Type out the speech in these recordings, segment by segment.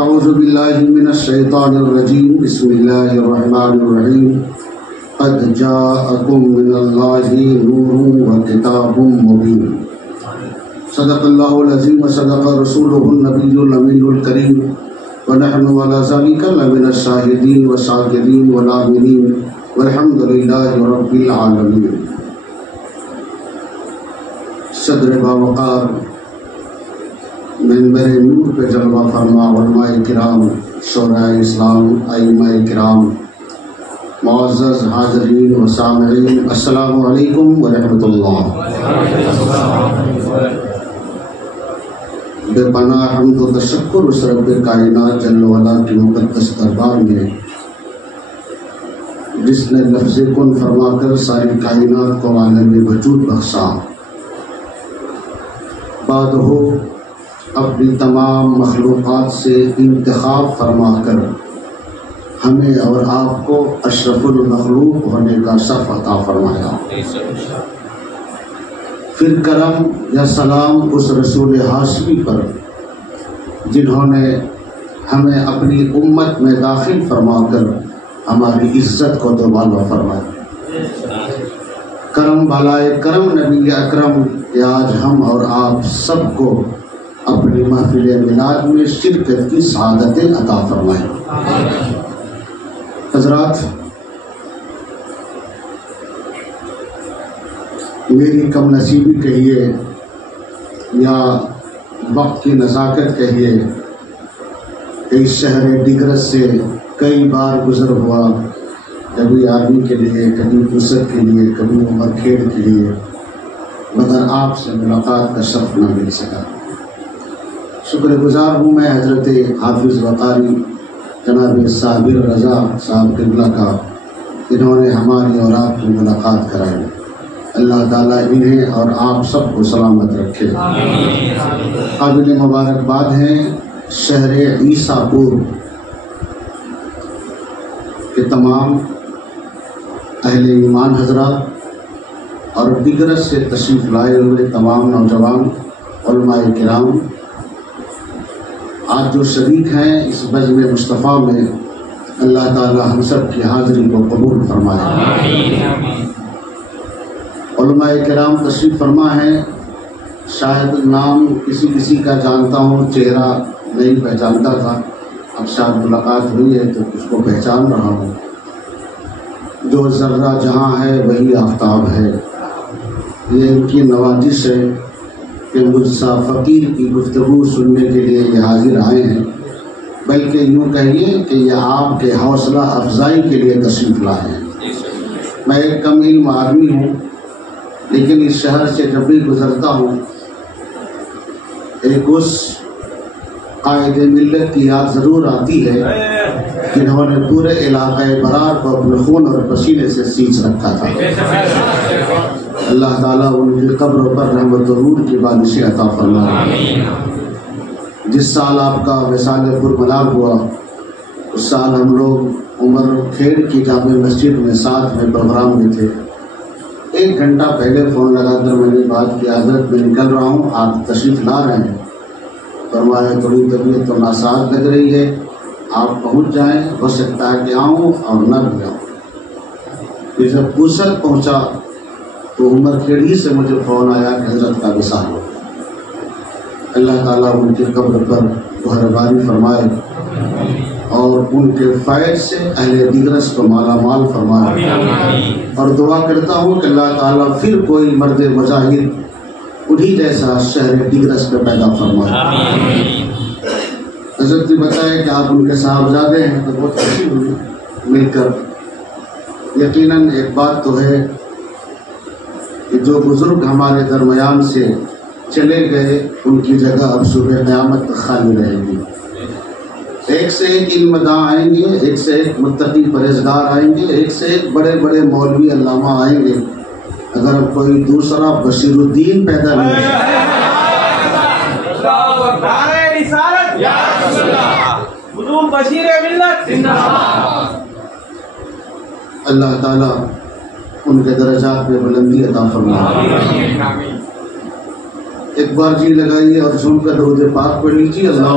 اعوذ باللہ من الشیطان الرجیم بسم اللہ الرحمن الرحیم قد جاءکم من اللہ نور وکتاب مبین صدق اللہ العظیم وصدق رسولہ النبی الامین الکریم ونحن علی ذلک لمن الشاہدین والشاکرین والآمنین والحمد للہ رب العالمین۔ صدر باوقار منبر نور پہ جلوہ فرما علماء کرام، شورائے اسلام، ائمہ کرام، معزز حاضرین و سامعین، السلام علیکم ورحمۃ اللہ۔ بے پناہ حمد و تشکر اس رب کائنات جل وعلا کی مقدس دربار میں جس نے لفظ کن فرما کر ساری کائنات کو عالم وجود بخشا، بعد ہو اپنی تمام مخلوقات سے انتخاب فرما کر ہمیں اور آپ کو اشرف المخلوق ہونے کا شرف عطا فرمایا۔ پھر کرم یا سلام اس رسول ہاشمی پر جنہوں نے ہمیں اپنی امت میں داخل فرما کر ہماری عزت کو دوبالا فرمایا۔ کرم بالائے کرم نبی اکرم کہ آج ہم اور آپ سب کو اپنی محفل میلاد میں شرکت کی سعادت عطا فرمائے۔ حضرات، میری کم نصیبی کہیے یا وقت کی نزاکت کہیے کہ اس شہر ڈگرس سے کئی بار گزر ہوا، کبھی آرمی کے لیے، کبھی پوسٹ کے لیے، کبھی عمر کھیڑ کے لیے، مگر آپ سے ملاقات کا شرف نہ مل سکا۔ شکر گزار ہوں میں حضرت حافظ وقاری جناب صابر رضا صاحب قبلہ کا، انہوں نے ہماری اور آپ کی ملاقات کرائی۔ اللہ تعالیٰ انہیں اور آپ سب کو سلامت رکھے۔ قابل مبارکباد ہیں شہر عیسیٰ پور کے تمام اہل ایمان حضرات اور ڈگرس سے تشریف لائے ہوئے تمام نوجوان علماء کرام، آج جو شریک ہیں اس بزم مصطفیٰ میں، اللہ تعالی ہم سب کی حاضری کو قبول فرمائے۔ علماء کرام تشریف فرما ہیں، شاید نام کسی کا جانتا ہوں، چہرہ نہیں پہچانتا تھا، اب شاید ملاقات ہوئی ہے تو اس کو پہچان رہا ہوں۔ جو ذرہ جہاں ہے وہی آفتاب ہے، یہ ان کی نوازش ہے کہ مجھ سا فقیر کی گفتگو سننے کے لیے یہ حاضر آئے ہیں، بلکہ یوں کہیے کہ یہ آپ کے حوصلہ افزائی کے لیے تشریف لائے ہیں۔ میں ایک کم علم آدمی ہوں، لیکن اس شہر سے جب بھی گزرتا ہوں ایک اس قائد ملت کی یاد ضرور آتی ہے جنہوں نے پورے علاقۂ برار کو اپنے خون اور پسینے سے سینچ رکھا تھا۔ اللہ تعالیٰ ان کی قبر پر رحمت و نور کی بارش عطا فرمائے۔ جس سال آپ کا وصال پر بلاغ ہوا، اس سال ہم لوگ عمر کھیڑ کی جامع مسجد میں ساتھ میں پروگرام میں تھے۔ 1 گھنٹہ پہلے فون لگا کر میں نے بات کی، حضرت میں نکل رہا ہوں، آپ تشریف لا رہے ہیں؟ فرمایا تھوڑی طبیعت تو ناساز لگ رہی ہے، آپ پہنچ جائیں، ہو سکتا ہے کہ آؤں اور نہ بھی آؤں۔ پھر جب پوسٹ پہنچا تو عمر کھیڑی سے مجھے فون آیا کہ حضرت کا وصال ہو۔ اللہ تعالیٰ ان کی قبر پر مہربانی فرمائے اور ان کے فیض سے اہل ڈگرس کو مالا مال فرمائے، اور دعا کرتا ہوں کہ اللہ تعالیٰ پھر کوئی مرد مجاہد انہی جیسا شہر ڈگرس پہ پیدا فرمائے۔ حضرت نے بتایا کہ آپ ان کے صاحبزادے ہیں، تو بہت خوشی ہوئی مل کر۔ یقیناً ایک بات تو ہے کہ جو بزرگ ہمارے درمیان سے چلے گئے ان کی جگہ اب صبح قیامت تک خالی رہے گی۔ ایک سے ایک علم داں آئیں گے، ایک سے ایک متقی پرہیزگار آئیں گے، ایک سے ایک بڑے بڑے مولوی علامہ آئیں گے، اگر اب کوئی دوسرا بشیر الدین پیدا نہیں اللہ تعالیٰ ان کے درجات میں بلندی عطا فرمائے۔ ایک بار جی لگائیے اور سن کر درود پاک پڑھ لیجیے۔ اللہ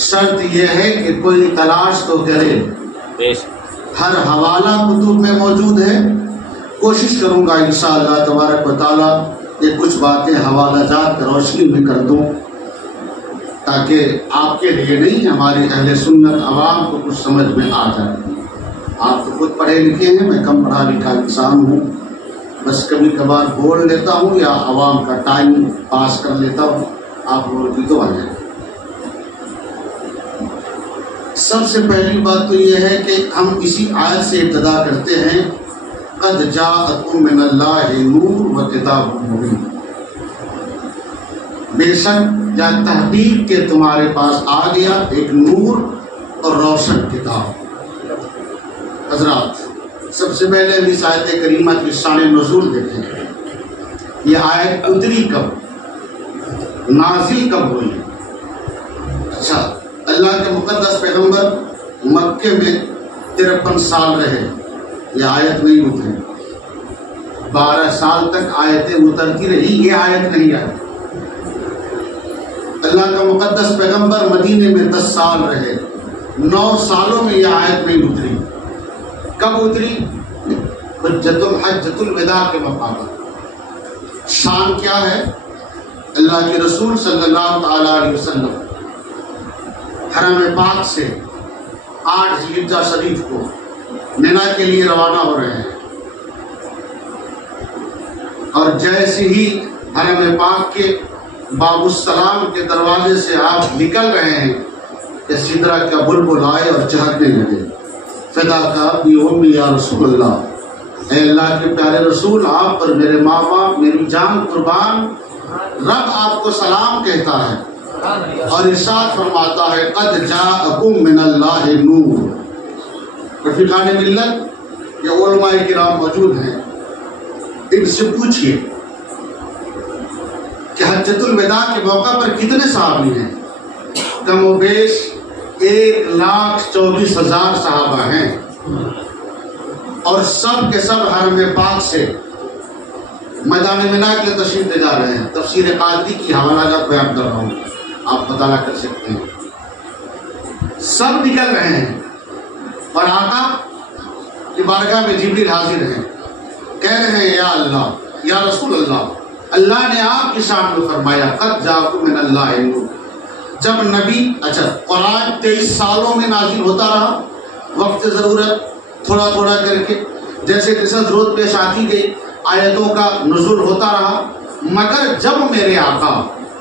شرط یہ ہے کہ کوئی تلاش تو کرے، ہر حوالہ کتب میں موجود ہے۔ کوشش کروں گا انشاءاللہ تبارک و تعالیٰ یہ کچھ باتیں حوالہ جات روشنی میں کر دوں، تاکہ آپ کے لیے نہیں ہمارے اہل سنت عوام کو کچھ سمجھ میں آ جائے۔ آپ تو خود پڑھے لکھے ہیں، میں کم پڑھا لکھا انسان ہوں، بس کبھی کبھار بول لیتا ہوں یا عوام کا ٹائم پاس کر لیتا ہوں، آپ لوگوں کی تو آ جائے۔ سب سے پہلی بات تو یہ ہے کہ ہم اسی آیت سے ابتدا کرتے ہیں، قد جاءکم من اللہ نور و کتاب مبین، بے شک یا تحقیق کے تمہارے پاس آ گیا ایک نور اور روشن کتاب۔ حضرات سب سے پہلے ہم اس آیت کریمہ کی شان نزول دیکھیں۔ یہ آیت اتری کب، نازل کب ہوئی؟ اچھا، اللہ کے مقدس پیغمبر مکے میں 53 سال رہے، یہ آیت نہیں اتری۔ 12 سال تک آیتیں اترتی رہی، یہ آیت نہیں آئی۔ اللہ کا مقدس پیغمبر مدینے میں 10 سال رہے، 9 سالوں میں یہ آیت نہیں اتری۔ کب اتری؟ حجۃ الوداع کے موقع پر۔ شان کیا ہے؟ اللہ کے رسول صلی اللہ تعالی علیہ وسلم حرم پاک سے 8 ذی الحجہ شریف کو مینا کے لیے روانہ ہو رہے ہیں، اور جیسے ہی حرم پاک کے باب السلام کے دروازے سے آپ نکل رہے ہیں کہ سدرہ کا بلبل آئے اور چہکنے لگے، فدا کا ابی امی یا رسول اللہ، اے اللہ کے پیارے رسول، آپ پر میرے ماں باپ، میری جان قربان، رب آپ کو سلام کہتا ہے اور ارشاد فرماتا ہے قد جاءکم من اللہ نور۔ رفیقان ملت، یہ علماء کرام موجود ہیں، ان سے پوچھئے کہ حجۃ الوداع کے موقع پر کتنے صحابی ہیں؟ کم و بیش 1,24,000 صحابہ ہیں، اور سب کے سب حرم پاک سے میدان مینا کے لیے تشریف لے جا رہے ہیں۔ تفسیر قادری کی حوالہ جات بیان کر رہا ہوں، آپ مطالعہ کر سکتے ہیں۔ سب نکل رہے ہیں اور آقا کی بارگاہ میں جبریل حاضر ہیں، کہہ رہے ہیں یا اللہ، یا رسول اللہ، اللہ نے آپ کی شان میں فرمایا قد جاءکم من اللہ نور۔ جب نبی، اچھا قرآن 23 سالوں میں نازل ہوتا رہا، وقت ضرورت تھوڑا تھوڑا کر کے جیسے جیسے ضرورت پیش آتی گئی آیتوں کا نزول ہوتا رہا، مگر جب میرے آقا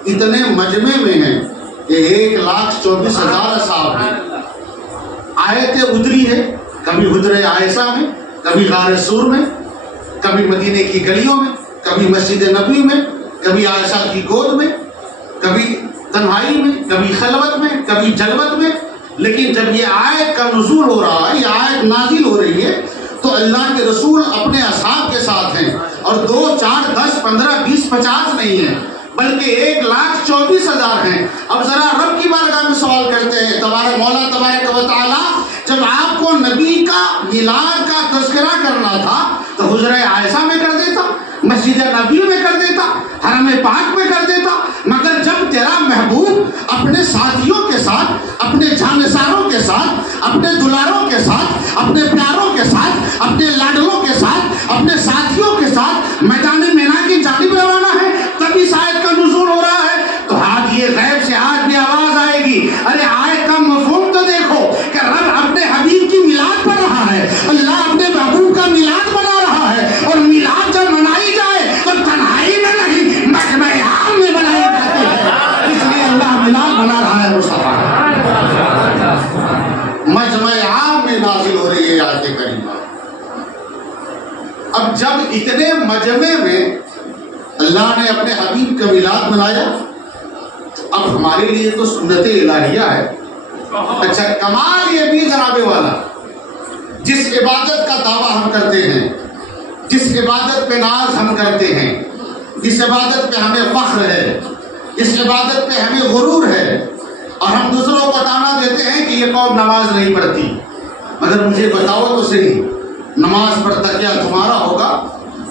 اتنے مجمع میں ہیں کہ 1,24,000 صاحب ہیں، آیتیں اتری ہے، کبھی حجرہ عائشہ میں، کبھی غار سور میں، کبھی مدینے کی گلیوں میں، کبھی مسجد نبوی میں، کبھی عائشہ کی گود میں، کبھی تنہائی میں، کبھی خلوت میں، کبھی جلوت میں۔ لیکن جب یہ آیت کا نزول ہو رہا ہے، یہ آیت نازل ہو رہی ہے، تو اللہ کے رسول اپنے اصحاب کے ساتھ ہیں، اور 2 4 10 15 20 50 نہیں ہیں، بلکہ 1,24,000 ہیں۔ اب ذرا رب کی بارگاہ میں سوال کرتے ہیں، تبارک مولا تبارک و تعالی جب آپ کو نبی کا میلاد کا تذکرہ کرنا تھا تو حجرہ عائشہ میں کر دیتا، مسجد نبی میں کر دیتا، حرم پاک میں کر دیتا، مگر جب تیرا محبوب اپنے ساتھیوں کے ساتھ، اپنے جانثاروں کے ساتھ، اپنے دلاروں کے ساتھ، اپنے پیاروں کے ساتھ، اپنے لاڈلوں کے ساتھ، اپنے ساتھیوں کے ساتھ میدان مینا کی جانب روانہ ہے، تب اس آیت کا نزول ہو رہا ہے۔ تو آج یہ غیب سے آج بھی آواز آئے گی، ارے آیت کا مفہوم تو دیکھو کہ رب اپنے حبیب کی میلاد پڑھ رہا ہے، اللہ اپنے محبوب کا میلاد بنا رہا ہے، اور میلاد جب منائی جائے تو تنہائی میں نہیں، مجمع عام میں بنائی جاتی ہے، اس لیے اللہ میلاد بنا رہا ہے مصطفیٰ، مجمع عام میں نازل ہو رہی ہے آیت کریمہ۔ اب جب اتنے مجمع میں اللہ نے اپنے حبیب کا میلاد منایا، اب ہمارے لیے تو سنت الہیہ ہے۔ اچھا کمال یہ بھی جناب والا، جس عبادت کا دعویٰ ہم کرتے ہیں، جس عبادت پہ ناز ہم کرتے ہیں، جس عبادت پہ ہمیں فخر ہے، جس عبادت پہ ہمیں غرور ہے، اور ہم دوسروں کو تانا دیتے ہیں کہ یہ قوم نماز نہیں پڑھتی، مگر مجھے بتاؤ تو صحیح، نماز پر تقیہ تمہارا ہوگا؟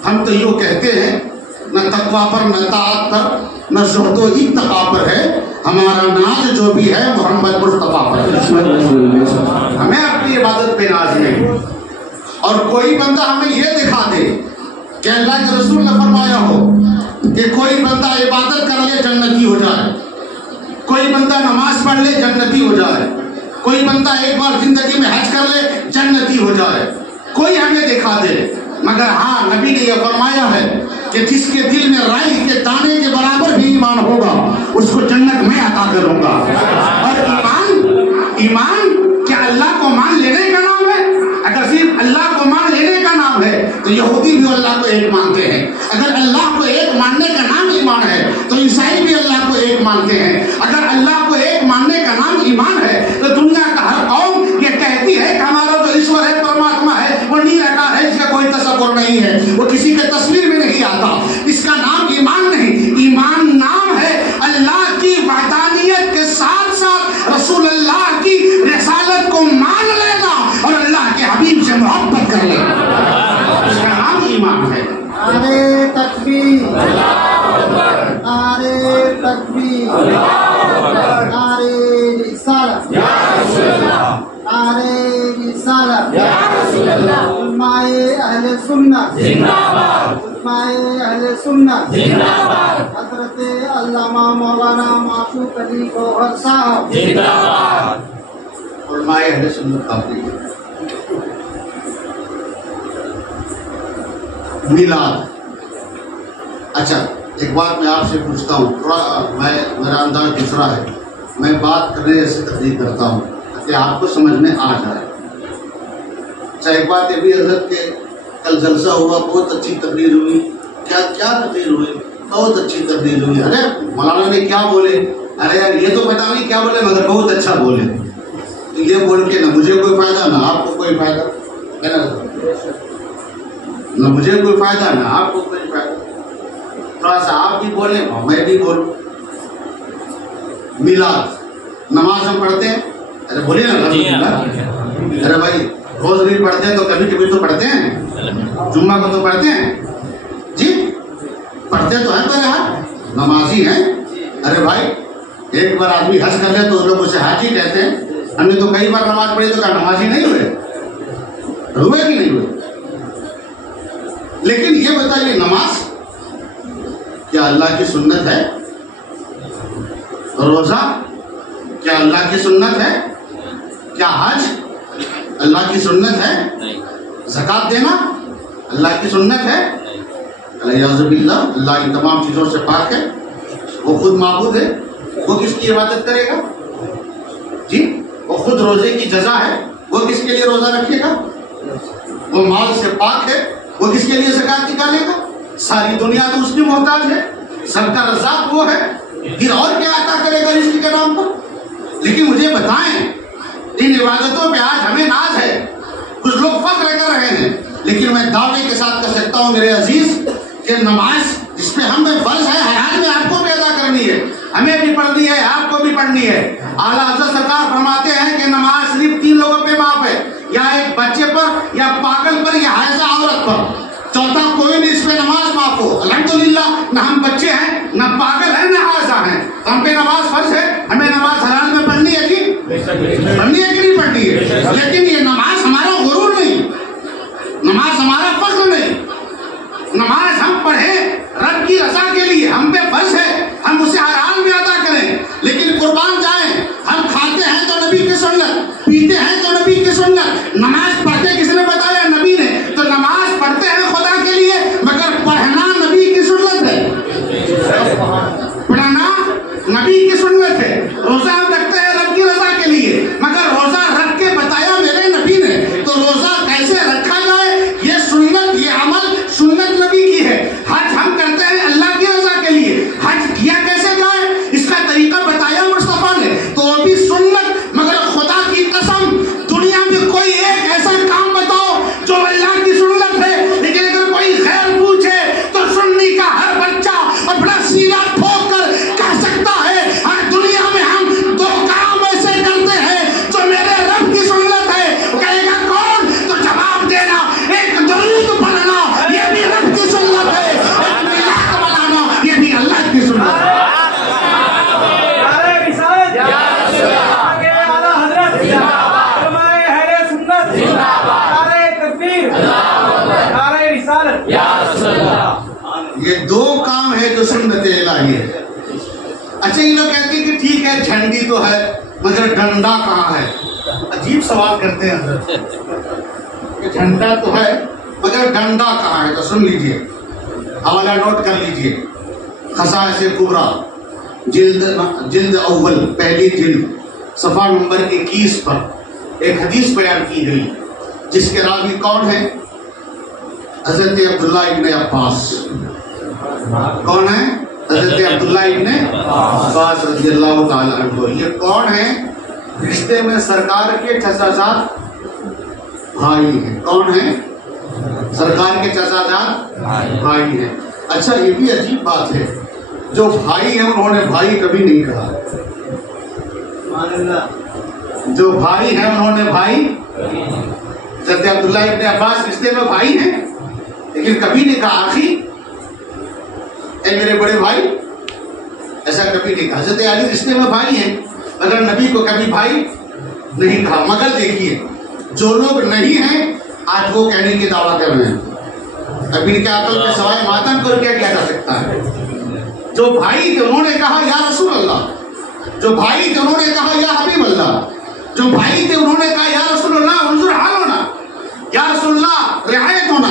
ہم تو یوں کہتے ہیں، نہ تقویٰ پر، نہ طاعت پر، نہ زہد و اتقا پر ہے، ہمارا ناز جو بھی ہے محمد مصطفیٰ پر، ہمیں اپنی عبادت پہ ناز نہیں۔ اور کوئی بندہ ہمیں یہ دکھا دے کہ اللہ کے رسول نے فرمایا ہو کہ کوئی بندہ عبادت کر لے جنتی ہو جائے، کوئی بندہ نماز پڑھ لے جنتی ہو جائے، کوئی بندہ ایک بار زندگی میں حج کر لے جنتی ہو جائے، کوئی ہمیں دکھا دے، مگر ہاں نبی نے یہ فرمایا ہے کہ جس کے دل میں رائی کے دانے کے برابر بھی ایمان ہوگا اس کو جنت میں عطا کروں گا۔ اور ایمان کیا اللہ کو مان لینے کا نام ہے؟ اگر صرف اللہ کو مان لینے کا نام ہے تو یہودی بھی اللہ کو ایک مانتے ہیں، اگر اللہ کو ایک ماننے کا نام ایمان ہے تو عیسائی بھی اللہ کو ایک مانتے ہیں، اگر اللہ کو ایک ماننے کا نام ایمان ہے تو دنیا کا ہر قوم یہ کہتی ہے کہ ہمارا جو ایشور ہے پرماتما ہے وہ نیراکار ہے، اس کا کوئی تصور نہیں ہے، وہ کسی کے تصویر میں نہیں آتا، اس کا نام ایمان نہیں۔ ایمان نام ہے اللہ کی وحدانیت کے ساتھ ساتھ رسول اللہ کی رسالت کو مان لینا اور اللہ کے حبیب سے محبت کر لینا، اس کا نام ایمان ہے۔ نعرے تکبیر، نعرے تکبیر، نعرے رسالت، نعرے رسالت، علماء اہل سنت، علماء اہل سنت، حضرت علامہ مولانا معشوق علی گوہر صاحب، علماء اہل سنت کافی ہے۔ میلاد، اچھا ایک بات میں آپ سے پوچھتا ہوں، تھوڑا میرا انداز دوسرا ہے، میں بات کرنے سے تقریر کرتا ہوں کہ آپ کو سمجھ میں آ جائے۔ اچھا ایک بات یہ بھی حضرت کہ کل جلسہ ہوا، بہت اچھی تقریر ہوئی، کیا تقریر ہوئی، بہت اچھی تقریر ہوئی، ارے مولانا نے کیا بولے، ارے یار یہ تو پتا نہیں کیا بولے مگر بہت اچھا بولے، یہ بول کے نہ مجھے کوئی فائدہ نہ آپ کو کوئی فائدہ ہے نہ مجھے کوئی فائدہ نہ آپ کو کوئی فائدہ، تھوڑا سا آپ بھی بولیں میں بھی بولوں۔ میلاد، نماز ہم پڑھتے ہیں، ارے بولیے نا، ارے بھائی روز نہیں پڑھتے ہیں تو کبھی کبھی تو پڑھتے ہیں، جمعہ کو تو پڑھتے ہیں، جی پڑھتے تو ہیں بہرحال، نمازی ہیں۔ ارے بھائی ایک بار آدمی حج کر لے تو لوگ اسے حاجی کہتے ہیں، ہم نے تو کئی بار نماز پڑھی تو کیا نمازی نہیں ہوئے؟ ہوئے کہ نہیں ہوئے؟ لیکن یہ بتائیے نماز کیا اللہ کی سنت ہے؟ روزہ کیا اللہ کی سنت ہے؟ کیا حج اللہ کی سنت ہے؟ زکوٰۃ دینا اللہ کی سنت ہے؟ الیاذ باللہ، اللہ ان تمام چیزوں سے پاک ہے، وہ خود معبود ہے، وہ کس کی عبادت کرے گا؟ جی وہ خود روزے کی جزا ہے، وہ کس کے لیے روزہ رکھے گا؟ وہ مال سے پاک ہے، وہ کس کے لیے زکوٰۃ نکالے گا؟ ساری دنیا تو اس کی محتاج ہے، سب کا رزاق وہ ہے، پھر اور کیا عطا کرے گا رزق کے نام پر؟ لیکن مجھے بتائیں ان عبادتوں پہ آج ہمیں ناز ہے، کچھ لوگ فخر کر رہے ہیں، لیکن میں دعوے کے ساتھ کہہ سکتا ہوں میرے عزیز کہ نماز جس پہ ہم میں فرض ہے، ہر حال میں آپ کو بھی ادا کرنی ہے، ہمیں بھی پڑھنی ہے، آپ کو بھی پڑھنی ہے۔ اعلیٰ حضرت سرکار فرماتے ہیں کہ نماز صرف 3 لوگوں پہ معاف ہے، یا ایک بچے پر، یا پاگل پر، یا حائضہ عورت پر، چوتھا کوئی نہیں اس پہ نماز معاف ہو۔ الحمدللہ نہ ہم بچے ہیں، نہ پاگل ہیں، نہ حائضہ ہیں، ہم پہ نماز فرض ہے، ہمیں نماز حلال میں پڑھنی ہے کہ پڑھنی ہے کہ نہیں پڑھنی ہے؟ لیکن یہ نماز ہمارا غرور نہیں، نماز ہمارا فخر نہیں، نماز ہم پڑھیں رب کی رضا کے لیے، ہم پہ فرض ہے، ہم اسے ہر حال میں ادا کریں۔ لیکن قربان جائیں، ہم کھاتے ہیں تو نبی کی سنت، پیتے ہیں تو نبی کی سنت، نماز پڑھتے کس نے بتایا؟ نبی نے۔ تو نماز پڑھتے ہیں خدا کے لیے، مگر پڑھنا نبی کی سنت ہے، پڑھنا نبی کی سنت ہے۔ روزہ ہم رکھتے ہیں رب کی رضا کے لیے، مگر روزہ رکھ کے بتایا میرے نبی نے اکبر یا رسول اللہ. یہ دو کام ہے جو سنت الہی ہے. اچھا یہ لوگ کہتے ہیں کہ ٹھیک ہے جھنڈی تو ہے مگر ڈنڈا کہاں ہے. عجیب سوال کرتے ہیں حضرت کہ جھنڈا تو ہے مگر ڈنڈا کہاں ہے. تو سن لیجئے, حوالہ نوٹ کر لیجئے. خصائص کبریٰ جلد اول پہلی جلد صفحہ نمبر 21 پر ایک حدیث بیان کی گئی جس کے راوی کون ہے؟ حضرت عبداللہ ابن عباس. کون ہے؟ حضرت عبداللہ ابن عباس رضی اللہ تعالی عنہ. یہ کون ہے؟ رشتے میں سرکار کے چچا زاد بھائی ہیں. کون ہیں؟ سرکار کے چچا زاد بھائی ہیں. اچھا یہ بھی عجیب بات ہے, جو بھائی ہیں انہوں نے بھائی کبھی نہیں کہا. جو بھائی ہیں انہوں نے بھائی, حضرت عبداللہ ابن عباس رشتے میں بھائی ہیں لیکن کبھی نہیں کہا آخی اے میرے بڑے بھائی, ایسا کبھی نہیں کہا. حضرت علی رشتے میں بھائی ہیں مگر نبی کو کبھی بھائی نہیں کہا. مگر دیکھیے جو لوگ نہیں ہیں آج وہ کہنے کی دعویٰ کر رہے ہیں. ابھی ان کے عقل کے سوائے ماتم کو کیا کیا جا سکتا ہے. جو بھائی تھے انہوں نے کہا یا رسول اللہ, جو بھائی تھے انہوں نے کہا یا حبیب اللہ, جو بھائی تھے انہوں نے کہا یا رسول اللہ انظر حالنا, یا رسول اللہ رعایت ہونا,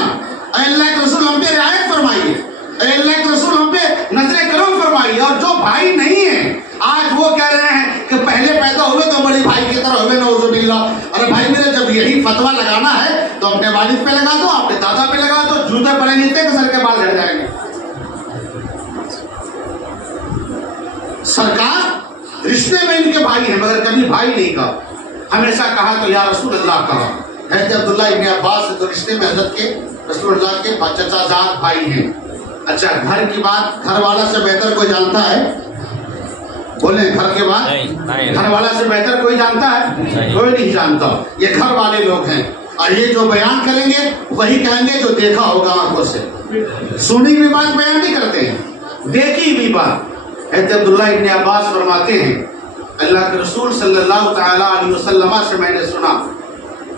اے اللہ کے رسول ہم پہ رعایت فرمائیے, اے اللہ کے رسول ہم پہ نظر کرم فرمائیے. اور جو بھائی نہیں ہیں آج وہ کہہ رہے ہیں کہ پہلے پیدا ہوئے تو بڑے بھائی کی طرح ہوئے, نعوذ باللہ. ارے بھائی میرے جب یہی فتویٰ لگانا ہے تو اپنے والد پہ لگا دو, اپنے دادا پہ لگا دو. جوتے پڑے نہیں تھے کہ سر کے بال جھڑ جائیں گے. سرکار رشتے میں ان کے بھائی ہیں مگر کبھی بھائی نہیں کہا, ہمیشہ کہا تو یا رسول اللہ کہا. حضرت عبداللہ ابن عباس تو رشتے میں حضرت کے رسول اللہ کے چچا زاد بھائی ہیں. اچھا گھر کی بات گھر والا سے بہتر کوئی جانتا ہے؟ بولیں گھر کے بعد گھر والا سے بہتر کوئی جانتا ہے؟ کوئی نہیں جانتا. یہ گھر والے لوگ ہیں اور یہ جو بیان کریں گے وہی کہیں گے جو دیکھا ہوگا آنکھوں سے. سنی بھی بات بیان نہیں کرتے ہیں, دیکھی بھی بات. حضرت عبداللہ ابن عباس فرماتے ہیں اللہ کے رسول صلی اللہ تعالی علیہ وسلم سے میں نے سنا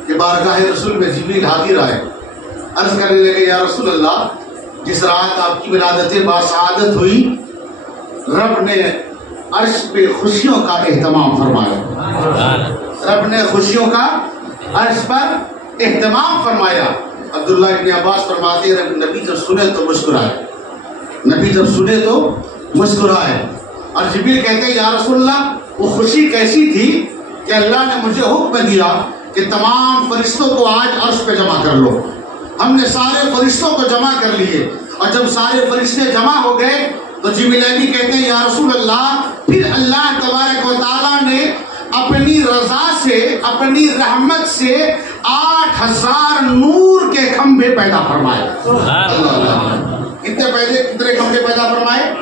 کہ بارگاہ رسول میں جبریل حاضر آئے. عرض کرنے لگے یا رسول اللہ جس رات آپ کی ولادت باسعادت ہوئی رب نے عرش پہ خوشیوں کا اہتمام فرمایا. رب نے خوشیوں کا عرش پر اہتمام فرمایا. عبداللہ ابن عباس فرماتے ہیں نبی جب سنے تو مسکرائے, نبی جب سنے تو مسکرائے. اور جبریل کہتے ہیں یا رسول اللہ وہ خوشی کیسی تھی کہ اللہ نے مجھے حکم دیا کہ تمام فرشتوں کو آج عرش پہ جمع کر لو. ہم نے سارے فرشتوں کو جمع کر لیے اور جب سارے فرشتے جمع ہو گئے تو جبریل امین کہتے ہیں یا رسول اللہ پھر اللہ تبارک و تعالیٰ نے اپنی رضا سے اپنی رحمت سے 8000 نور کے کھمبے پیدا فرمائے. کتنے کھمبے پیدا فرمائے؟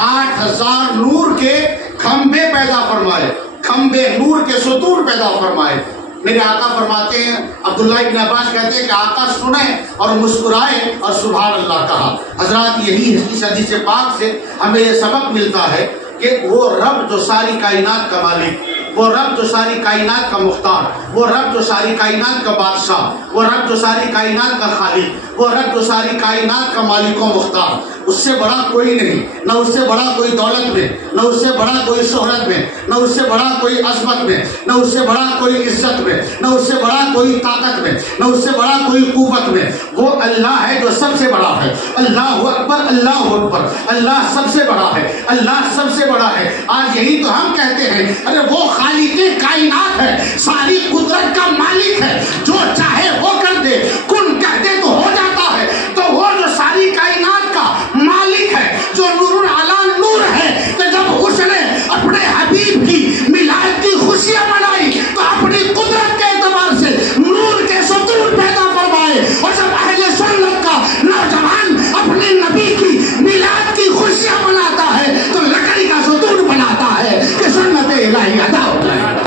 8000 نور کے کھمبے پیدا فرمائے, کھمبے نور کے ستون پیدا فرمائے. میرے آقا فرماتے ہیں عبداللہ ابن عباس کہتے ہیں کہ آقا سنے اور مسکرائے اور سبحان اللہ کہا. حضرات یہی اس حدیث پاک سے ہمیں یہ سبق ملتا ہے کہ وہ رب جو ساری کائنات کا مالک, وہ رب جو ساری کائنات کا مختار, وہ رب جو ساری کائنات کا بادشاہ, وہ رب جو ساری کائنات کا خالق, وہ رب جو ساری کائنات کا مالک و مختار, اس سے بڑا کوئی نہیں. نہ اس سے بڑا کوئی دولت میں, نہ اس سے بڑا کوئی شہرت میں, نہ اس سے بڑا کوئی عظمت میں, نہ اس سے بڑا کوئی عزت میں, نہ اس سے بڑا کوئی طاقت میں, نہ اس سے بڑا کوئی قوت میں. وہ اللہ ہے جو سب سے بڑا ہے. اللہ اکبر, اللہ اکبر, اللہ سب سے بڑا ہے, اللہ سب سے بڑا ہے. آج یہی تو ہم کہتے ہیں ارے وہ خالق کائنات ہے, ساری قدرت کا مالک ہے, جو چاہے وہ کر دے, کن کہہ دے تو ہو جاتا ہے. تو وہ جو ساری کائنات کا مالک ہے, جو نور علی نور ہے, کہ جب اس نے اپنے حبیب کی میلاد کی خوشیاں منائی تو اپنی قدرت کے اعتبار سے نور کے ستون پیدا فرمائے. اور جب اہل سنت کا نوجوان اپنے نبی کی میلاد کی خوشیاں مناتا ہے تو لکڑی کا ستون بناتا ہے کہ سنت الہی ادا ہو جائے.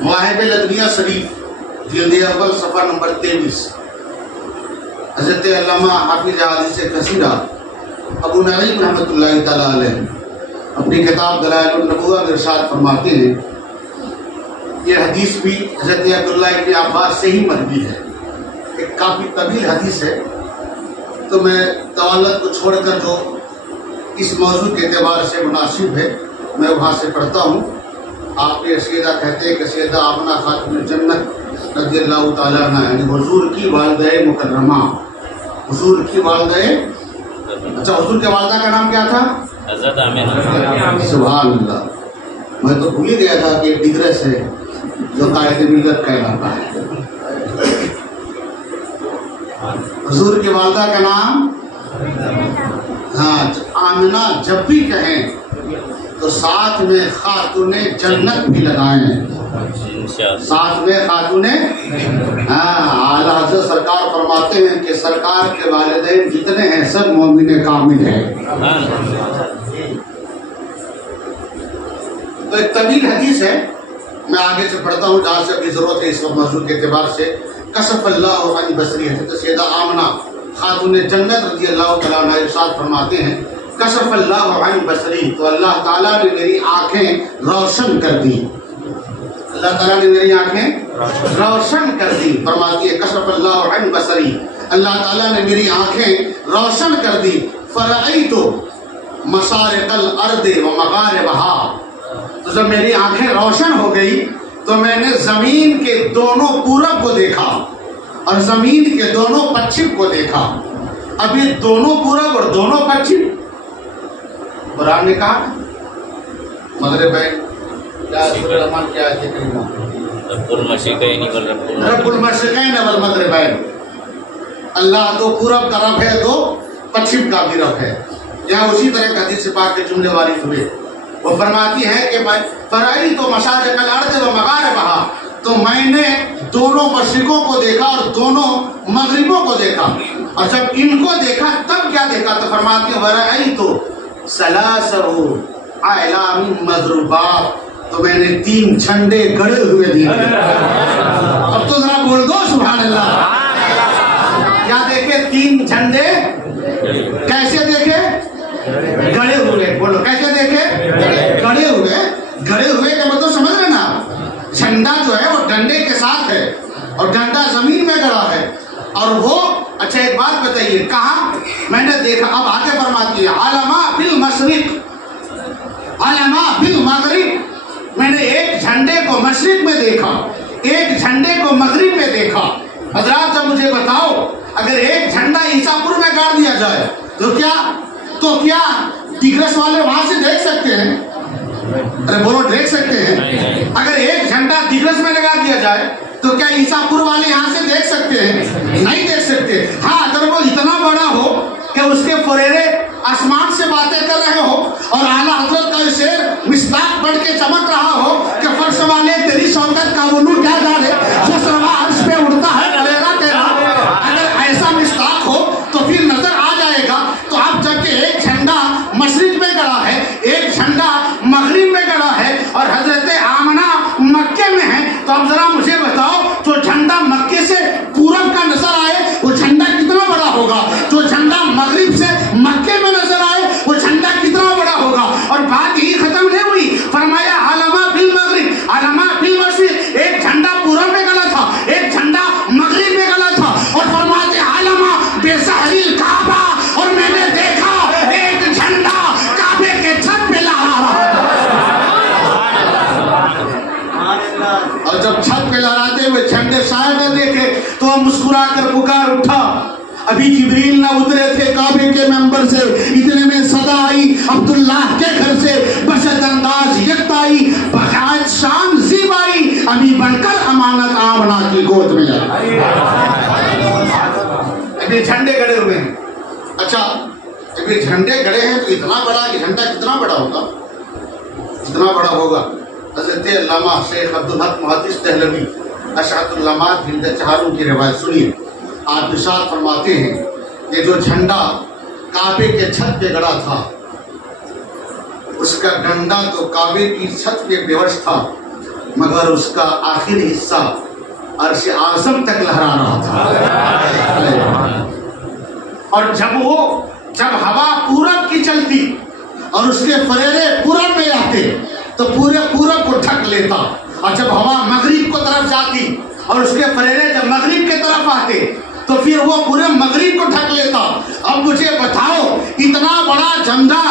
مواہب لدنیہ شریف جلد اول صفحہ نمبر 23 حضرت علامہ حافظ حدیث کثیرہ ابو نعیم رحمۃ اللہ تعالیٰ علیہ اپنی کتاب دلائل النبوہ میں ارشاد فرماتے ہیں، یہ حدیث بھی حضرت عبداللہ ابن عباس سے ہی مروی ہے، ایک کافی طویل حدیث ہے، تو میں طوالت کو چھوڑ کر جو اس موضوع کے اعتبار سے مناسب ہے میں وہاں سے پڑھتا ہوں۔ آپ نے سیدہ کہتے ہیں کہ سیدہ آمنہ خاتون جنت رضی اللہ تعالیٰ عنہ، یعنی حضور کی والدہ مکرمہ، حضور کی والدہ، اچھا حضور کے والدہ کا نام کیا تھا؟ حضرت آمنہ۔ سبحان اللہ، میں تو بھول ہی گیا تھا کہ ڈگرس ہے جو قائد ملت کہلاتا ہے۔ حضور کی والدہ کا نام آمنہ جب بھی کہیں تو ساتھ میں خاتون جنت بھی لگائیں، ساتھ میں خاتون اعلیٰ حضرت سرکار فرماتے ہیں کہ سرکار کے والدین جتنے ہیں سب مومن کامل ہیں۔ تو ایک طویل حدیث ہے، میں آگے سے پڑھتا ہوں جہاں سے اپنی ضرورت ہے اس وقت موضوع کے اعتبار سے۔ کشف اللہ عن بصری، حضرت سیدہ آمنہ خاتون جنت رضی اللہ تعالیٰ عنہ ارشاد فرماتے ہیں، کشف اللہ عن بصری، تو اللہ تعالیٰ نے میری آنکھیں روشن کر دی، اللہ تعالیٰ نے میری آنکھیں روشن کر دی، فرماتی ہے کشف اللہ عن بصری، اللہ تعالیٰ نے میری آنکھیں روشن کر دی، فرأیت مشارق الارض و مغاربها، تو جب میری آنکھیں روشن ہو گئی تو میں نے زمین کے دونوں پورب کو دیکھا اور زمین کے دونوں پچھم کو دیکھا۔ اب یہ دونوں پورب اور دونوں پچھم، قرآن نے کہا مغربین، کیا ہے رب المشرقین والمغربین، اللہ تو پورب کا رب ہے تو پچھم کا بھی رب ہے۔ یہاں اسی طرح کا حدیث پاک کے جملے وارد ہوئے، وہ فرماتی ہے کہ فرعی تو مشارق الارض و مغاربہا، تو میں نے دونوں مشرقوں کو دیکھا اور دونوں مغربوں کو دیکھا، اور جب ان کو دیکھا تب کیا دیکھا، تو فرماتی ہے ورأیت ثلاث اعلام مضروبات، تو میں نے 3 جھنڈے گڑے ہوئے دیکھے۔ اب تو ذرا بول دو سبحان اللہ، کیا دیکھے؟ 3 جھنڈے، کیسے دیکھے؟ گڑے ہوئے، بولو کیسے دیکھے؟ گڑے ہوئے۔ گڑے ہوئے کا مطلب سمجھ رہے نا، جھنڈا جو ہے وہ ڈنڈے کے ساتھ ہے اور ڈنڈا زمین میں گڑا ہے، اور وہ اچھا ایک بات بتائیے کہاں میں نے دیکھا؟ اب آگے فرماتی ہے علما بالمشرق علما بالمغرب، میں نے ایک جھنڈے کو مشرق میں دیکھا، ایک جھنڈے کو مغرب میں دیکھا۔ حضرات جب مجھے بتاؤ اگر ایک جھنڈا عیسیٰ پور میں گاڑ دیا جائے تو کیا ٹیگرس والے وہاں سے دیکھ سکتے ہیں؟ ارے بولو دیکھ سکتے ہیں؟ اگر ایک جھنڈا ٹیگرس میں لگا دیا جائے تو کیا عیسیٰ پور والے یہاں سے دیکھ سکتے ہیں؟ نہیں دیکھ سکتے۔ ہاں اگر وہ اتنا بڑا ہو کہ اس کے فریرے آسمان سے باتیں کر رہے ہو اور اعلیٰ حضرت کا شعر مصداق بڑھ کے چمک رہا ہو کہ فرش والے تیری شوکت کا وہ نور کیا جانے جو سروا عرش پہ اڑتا ہے ڈریرا تیرا، اگر ایسا مصداق ہو تو پھر نظر آ جائے گا۔ تو اب جب کہ ایک جھنڈا مشرق میں گڑا ہے، ایک جھنڈا مغرب میں گڑا ہے اور حضرت آمنہ مکے میں ہے، تو اب ذرا مجھے بتاؤ جو جھنڈا مکے سے پورب کا نظر آئے وہ جھنڈا کتنا بڑا ہوگا، جو جھنڈا مغرب سے مکے میں نظر آئے وہ جھنڈا کتنا بڑا ہوگا۔ اور بات ہی ختم نہیں ہوئی، فرمایا علما بالمغرب علما بالمشرق، ایک جھنڈا پورب میں گڑا تھا، ایک جھنڈا مغرب میں گڑا تھا، اور فرماتے علما بسحر الکعبہ، اور میں نے دیکھا ایک جھنڈا کعبے کے چھت پہ لہرا رہا تھا، اور جب چھت پہ لہراتے ہوئے جھنڈے شاید نہ دیکھے تو وہ مسکرا کر پکار اٹھا، ابھی جبریل نہ اترے تھے کعبے کے منبر سے، اتنے میں صدا آئی عبداللہ کے گھر سے، بشد انداز یکتائی بقائد شان زیبائی، ابھی بن کر امانت آمنہ کی گود میں آئی۔ ابھی جھنڈے گڑے ہوئے ہیں، اچھا ابھی جھنڈے گڑے ہیں تو اتنا بڑا، یہ جھنڈا کتنا بڑا ہوگا؟ اتنا بڑا ہوگا۔ حضرت علامہ شیخ عبدالحق محدث دہلوی اشعت علامات جلد 4 کی روایت سنیے، آپ ارشاد فرماتے ہیں کہ جو جھنڈا کعبے کے چھت پہ گڑا تھا اس کا ڈنڈا تو کعبے کی چھت پہ بیوش تھا، مگر اس کا آخری حصہ عرش اعظم تک لہرا رہا تھا۔ اور جب ہوا پورب کی چلتی اور اس کے فریرے پورب میں آتے تو پورے پورب کو ڈھک لیتا، اور جب ہوا مغرب کو طرف جاتی اور اس کے فریرے جب مغرب کے طرف آتے تو پھر وہ پورے مغرب کو ڈھک لیتا۔ اب مجھے بتاؤ، اتنا بڑا جھنڈا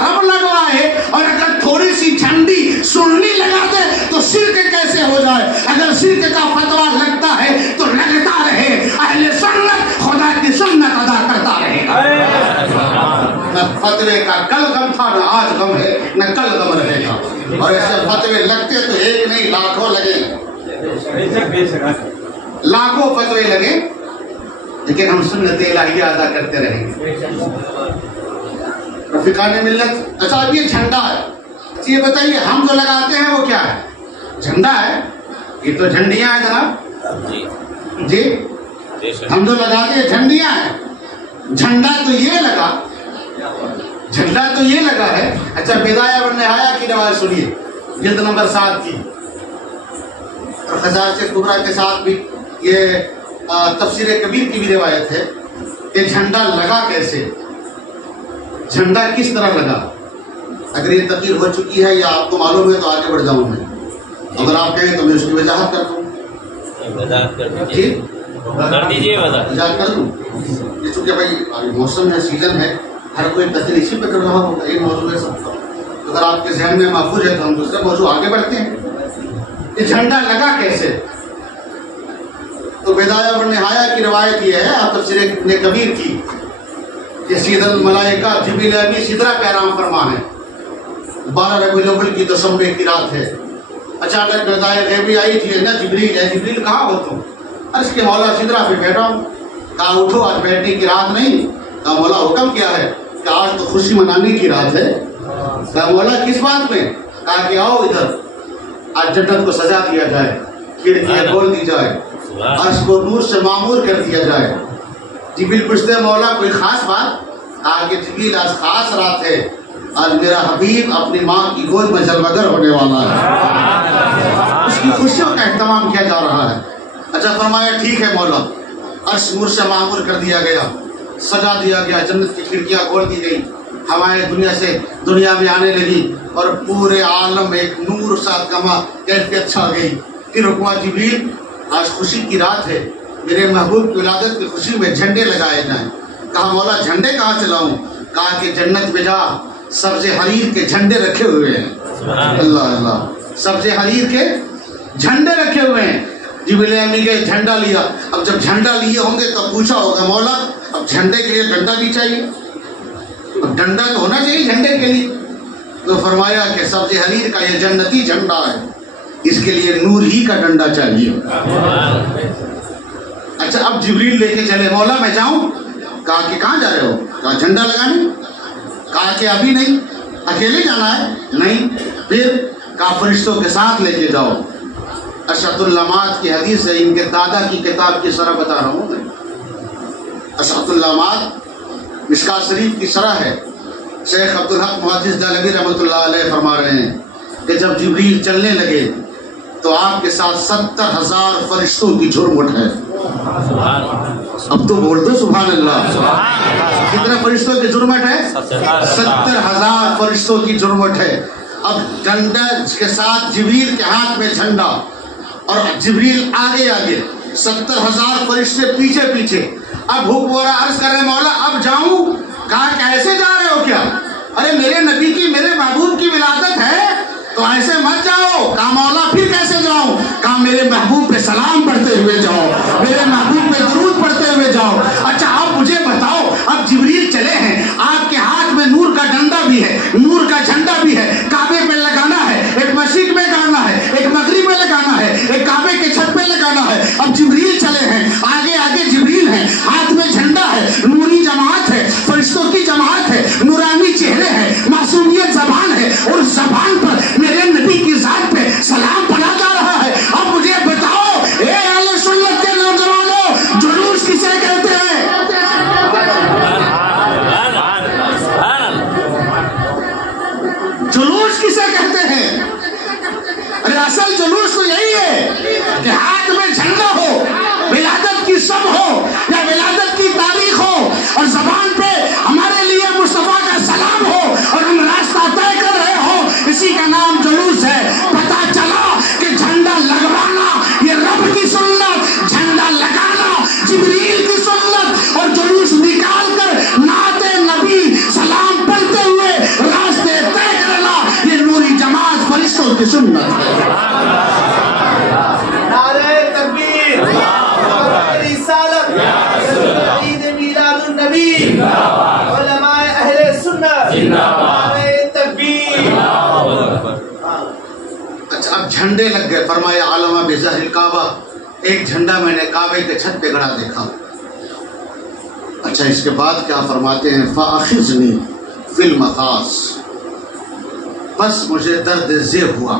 رب لگوائے، اور اگر تھوڑی سی جھنڈی سننی لگا دے تو شرک کیسے ہو جائے؟ اگر شرک کا فتویٰ لگتا ہے تو لگتا رہے، اہل سنت خدا کی سنت ادا کرتا رہے گا۔ نہ فتوے کا کل غم تھا، نہ آج غم ہے، نہ کل غم رہے گا۔ اور ایسے فتوے لگتے تو ایک نہیں لاکھوں لگے، لاکھوں فتوے لگے، لیکن ہم سنت الہیہ ادا کرتے رہیں گے۔ رفیقان ملت، اچھا اب یہ جھنڈا ہے، یہ بتائیے ہم جو لگاتے ہیں وہ کیا ہے؟ جھنڈا ہے؟ یہ تو جھنڈیاں ہیں جناب جی، ہم جو لگاتے ہیں جھنڈیاں ہیں۔ جھنڈا تو یہ لگا ہے۔ اچھا بدایہ و نہایہ کی روایت سنیے، جلد نمبر 7 کی، اور خزائن کبریٰ کے ساتھ بھی یہ تفسیر کبیر کی بھی روایت ہے کہ جھنڈا لگا کیسے، جھنڈا کس طرح لگا۔ اگر یہ تقریر ہو چکی ہے یا آپ کو معلوم ہے تو آگے بڑھ جاؤں میں، اگر آپ کہیں تو میں اس کی وضاحت کر دوں۔ وضاحت کر دوں، چونکہ بھائی موسم ہے، سیزن ہے، ہر کوئی تقریر اسی پہ کر رہا ہوگا، یہ موضوع ہے سب کا۔ اگر آپ کے ذہن میں محفوظ ہے تو ہم دوسرے موضوع آگے بڑھتے ہیں۔ یہ جھنڈا لگا کیسے؟ تو بدایہ و نہایہ کی روایت یہ ہے، آپ تفسیر ابن کبیر کی، کہ سید الملائکہ جبریل امین سدرہ پہ آرام فرما ہے، 12 ربیع الاول کی دسمبر کی رات ہے، اچانک ندائے غیبی آئی تھی، نا جبریل ہے، جبریل کہاں ہو تم؟ عرض کہ مولا سدرہ پہ بیٹھا ہوں۔ کہا اٹھو، آج بیٹھنے کی رات نہیں۔ کہا مولا حکم کیا ہے؟ کہ آج تو خوشی منانے کی رات ہے۔ کہا مولا کس بات میں؟ کہا کہ آؤ ادھر، آج جنت کو سجا دیا جائے، کھڑکیاں کھول دی جائے، عرش کو نور سے معمور کر دیا جائے۔ جبریل پوچھتے مولا کوئی خاص بات؟ کہا کہ جبریل آج خاص رات ہے، آج میرا حبیب اپنی ماں کی گود میں جلوگر ہونے والا ہے، اس کی خوشیوں کا اہتمام کیا جا رہا ہے۔ اچھا فرمایا ٹھیک ہے مولا۔ عرش نور سے معمور کر دیا گیا، سجا دیا گیا، جنت کی کھڑکیاں کھول دی گئی، ہوائیں دنیا میں آنے لگی، اور پورے عالم میں ایک نور سا کما کیفیت چھا گئی۔ پھر حکما جبریل آج خوشی کی رات ہے، میرے محبوب کی ولادت کی خوشی میں جھنڈے لگائے جائیں۔ کہا مولا جھنڈے کہاں سے لاؤں؟ کہا کہ جنت میں جا، سبز حریر کے جھنڈے رکھے ہوئے ہیں۔ اللہ اللہ، سبز حریر کے جھنڈے رکھے ہوئے ہیں۔ جبریل امین کے جھنڈا لیا۔ اب جب جھنڈا لیے ہوں گے تو پوچھا ہوگا مولا اب جھنڈے کے لیے ڈنڈا بھی چاہیے، اب ڈنڈا تو ہونا چاہیے جھنڈے کے لیے۔ تو فرمایا کہ سبز حریر کا یہ جنتی جھنڈا ہے، اس کے لیے نور ہی کا ڈنڈا چاہیے۔ اچھا اب جبریل لے کے چلے، مولا میں جاؤں؟ کہا کہ کہاں جا رہے ہو؟ کہا جھنڈا لگانے۔ کہا کہ ابھی نہیں، اکیلے جانا ہے؟ نہیں۔ پھر کہا فرشتوں کے ساتھ لے کے جاؤ۔ اشعت اللمات کی حدیث ہے، ان کے دادا کی کتاب کی شرح بتا رہا ہوں میں۔ اشعت اللمات مشکات شریف کی شرح ہے، شیخ عبدالحق محدث دہلوی رحمۃ اللہ علیہ فرما رہے ہیں کہ جب جبریل چلنے لگے تو آپ کے ساتھ 70,000 فرشتوں کی جھرمٹ ہے۔ اب تو بول دو سبحان اللہ۔ کتنے فرشتوں کی جھرمٹ ہے؟ 70,000 فرشتوں کی جھرمٹ ہے۔ اب ڈنڈا کے ساتھ جبریل کے ہاتھ میں جھنڈا، اور جبریل آگے آگے، 70,000 فرشتے پیچھے پیچھے۔ اب حکم ہو رہا، عرض کرے مولا اب جاؤں؟ کہا کہ ایسے جا رہے ہو کیا؟ ارے میرے نبی کی، میرے محبوب کی ولادت ہے تو ایسے مت جاؤ۔ کہا مولا پھر کیسے جاؤں؟ کہا میرے محبوب پہ سلام پڑھتے ہوئے جاؤ، میرے محبوب پہ درود پڑھتے ہوئے جاؤ۔ اچھا اب مجھے بتاؤ، اب جبریل چلے ہیں، آپ کے ہاتھ میں نور کا ڈنڈا بھی ہے، نور کا جھنڈا بھی ہے، کعبے پہ لگانا ہے، ایک مشرق میں لگانا ہے، ایک مغرب میں لگانا ہے، ایک کعبے کے چھت پہ لگانا ہے۔ اب جبریل چلے ہیں، آگے آگے جبریل ہیں، ہاتھ میں جھنڈا ہے، نوری جماعت ہے، فرشتوں کی جماعت ہے، نورانی چہرے ہیں، معصومیت زبان ہے، اور اس زبان پر میرے نبی کی ذات پہ سلام پڑھا جا رہا ہے۔ اب مجھے بتاؤ اے اہل سنت کے نوجوانوں، علماء اہل سنت نعرہ تکبیر۔ اچھا اب جھنڈے لگ گئے، فرمایا علامہ بظہر الکعبہ، ایک جھنڈا میں نے کعبے کے چھت پہ گڑا دیکھا۔ اچھا اس کے بعد کیا فرماتے ہیں، فَأَخِذْنِي فِي الْمَخَاصِ، بس مجھے درد ذہ ہوا،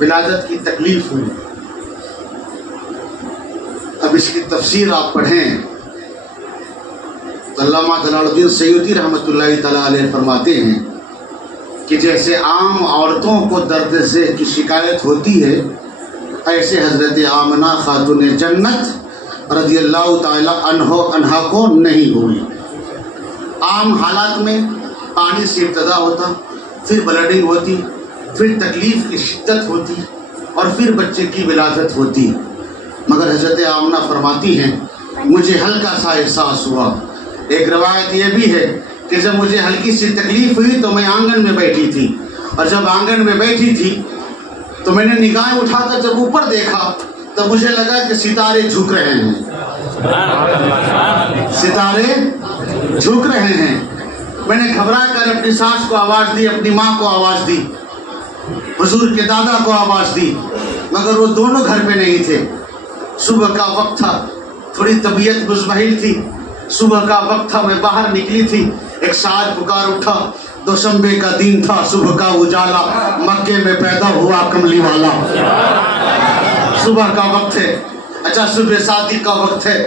ولادت کی تکلیف ہوئی۔ اب اس کی تفسیر آپ پڑھیں تو علامہ جلال الدین سیوطی رحمۃ اللہ تعالیٰ علیہ فرماتے ہیں کہ جیسے عام عورتوں کو درد ذہ کی شکایت ہوتی ہے، ایسے حضرت آمنہ خاتون جنت رضی اللہ تعالیٰ عنہا کو نہیں ہوئی۔ عام حالات میں پانی سے ابتدا ہوتا، پھر بلڈنگ ہوتی، پھر تکلیف کی شدت ہوتی، اور پھر بچے کی ولادت ہوتی، مگر حضرت آمنہ فرماتی ہیں مجھے ہلکا سا احساس ہوا۔ ایک روایت یہ بھی ہے کہ جب مجھے ہلکی سی تکلیف ہوئی تو میں آنگن میں بیٹھی تھی، اور جب آنگن میں بیٹھی تھی تو میں نے نگاہیں اٹھا کر جب اوپر دیکھا تو مجھے لگا کہ ستارے جھک رہے ہیں، ستارے جھک رہے ہیں۔ میں نے گھبرا کر اپنی ساس کو آواز دی، اپنی ماں کو آواز دی، حضور کے دادا کو آواز دی، مگر وہ دونوں گھر پہ نہیں تھے۔ صبح کا وقت تھا، تھوڑی طبیعت مزمحل تھی، صبح کا وقت تھا، میں باہر نکلی تھی، ایک شاعر پکار اٹھا، دوشنبے کا دن تھا، صبح کا اجالا، مکے میں پیدا ہوا کملی والا۔ صبح کا وقت ہے، اچھا صبح صادق کا وقت ہے،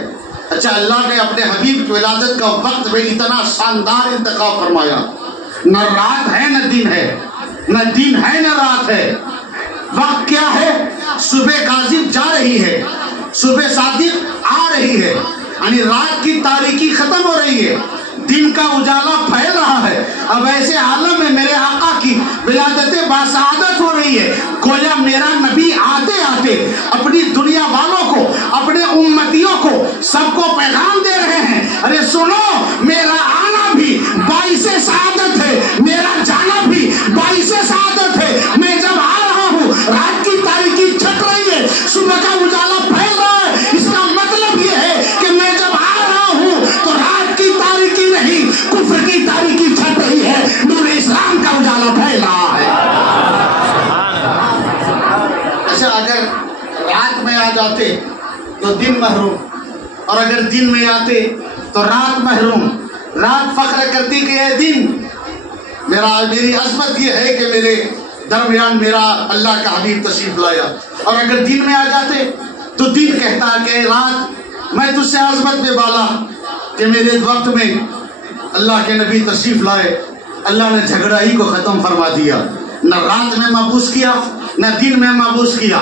اچھا اللہ نے اپنے حبیب کی ولادت کا وقت میں اتنا شاندار انتخاب فرمایا، نہ رات ہے نہ دن ہے، نہ دن ہے نہ رات ہے، وقت کیا ہے؟ صبح کاذب جا رہی ہے، صبح صادق آ رہی ہے، یعنی رات کی تاریکی ختم ہو رہی ہے، دن کا اجالا پھیل رہا ہے۔ اب ایسے عالم میں میرے آقا کی ولادت باسعادت ہو رہی ہے، گویا میرا نبی آتے آتے اپنی دنیا والوں کو، اپنے امتیوں کو، سب کو پیغام دے رہے ہیں، ارے سنو میرا آنا بھی باعث سعادت ہے، میرا جانا بھی باعث سعادت ہے۔ میں جب آ رہا ہوں رات کی تاریکی چھٹ رہی ہے، صبح کا اجالا پھیل رہا ہے، اس کا مطلب یہ ہے کہ میں جب آ رہا ہوں تو رات کی تاریکی نہیں، کفر کی تاریکی چھٹ رہی ہے، نور اسلام کا اجالا پھیل رہا ہے۔ اچھا اگر رات میں آ جاتے تو دن محروم، اور اگر دن میں آتے تو رات محروم۔ رات فخر کرتی کہ اے دن، میری عظمت یہ ہے کہ میرے درمیان میرا اللہ کا حبیب تشریف لایا، اور اگر دن میں آ جاتے تو دن کہتا کہ اے رات، میں تجھ سے عظمت میں بالا کہ میرے وقت میں اللہ کے نبی تشریف لائے، اللہ نے جھگڑا ہی کو ختم فرما دیا، نہ رات میں محبوس کیا نہ دن میں محبوس کیا،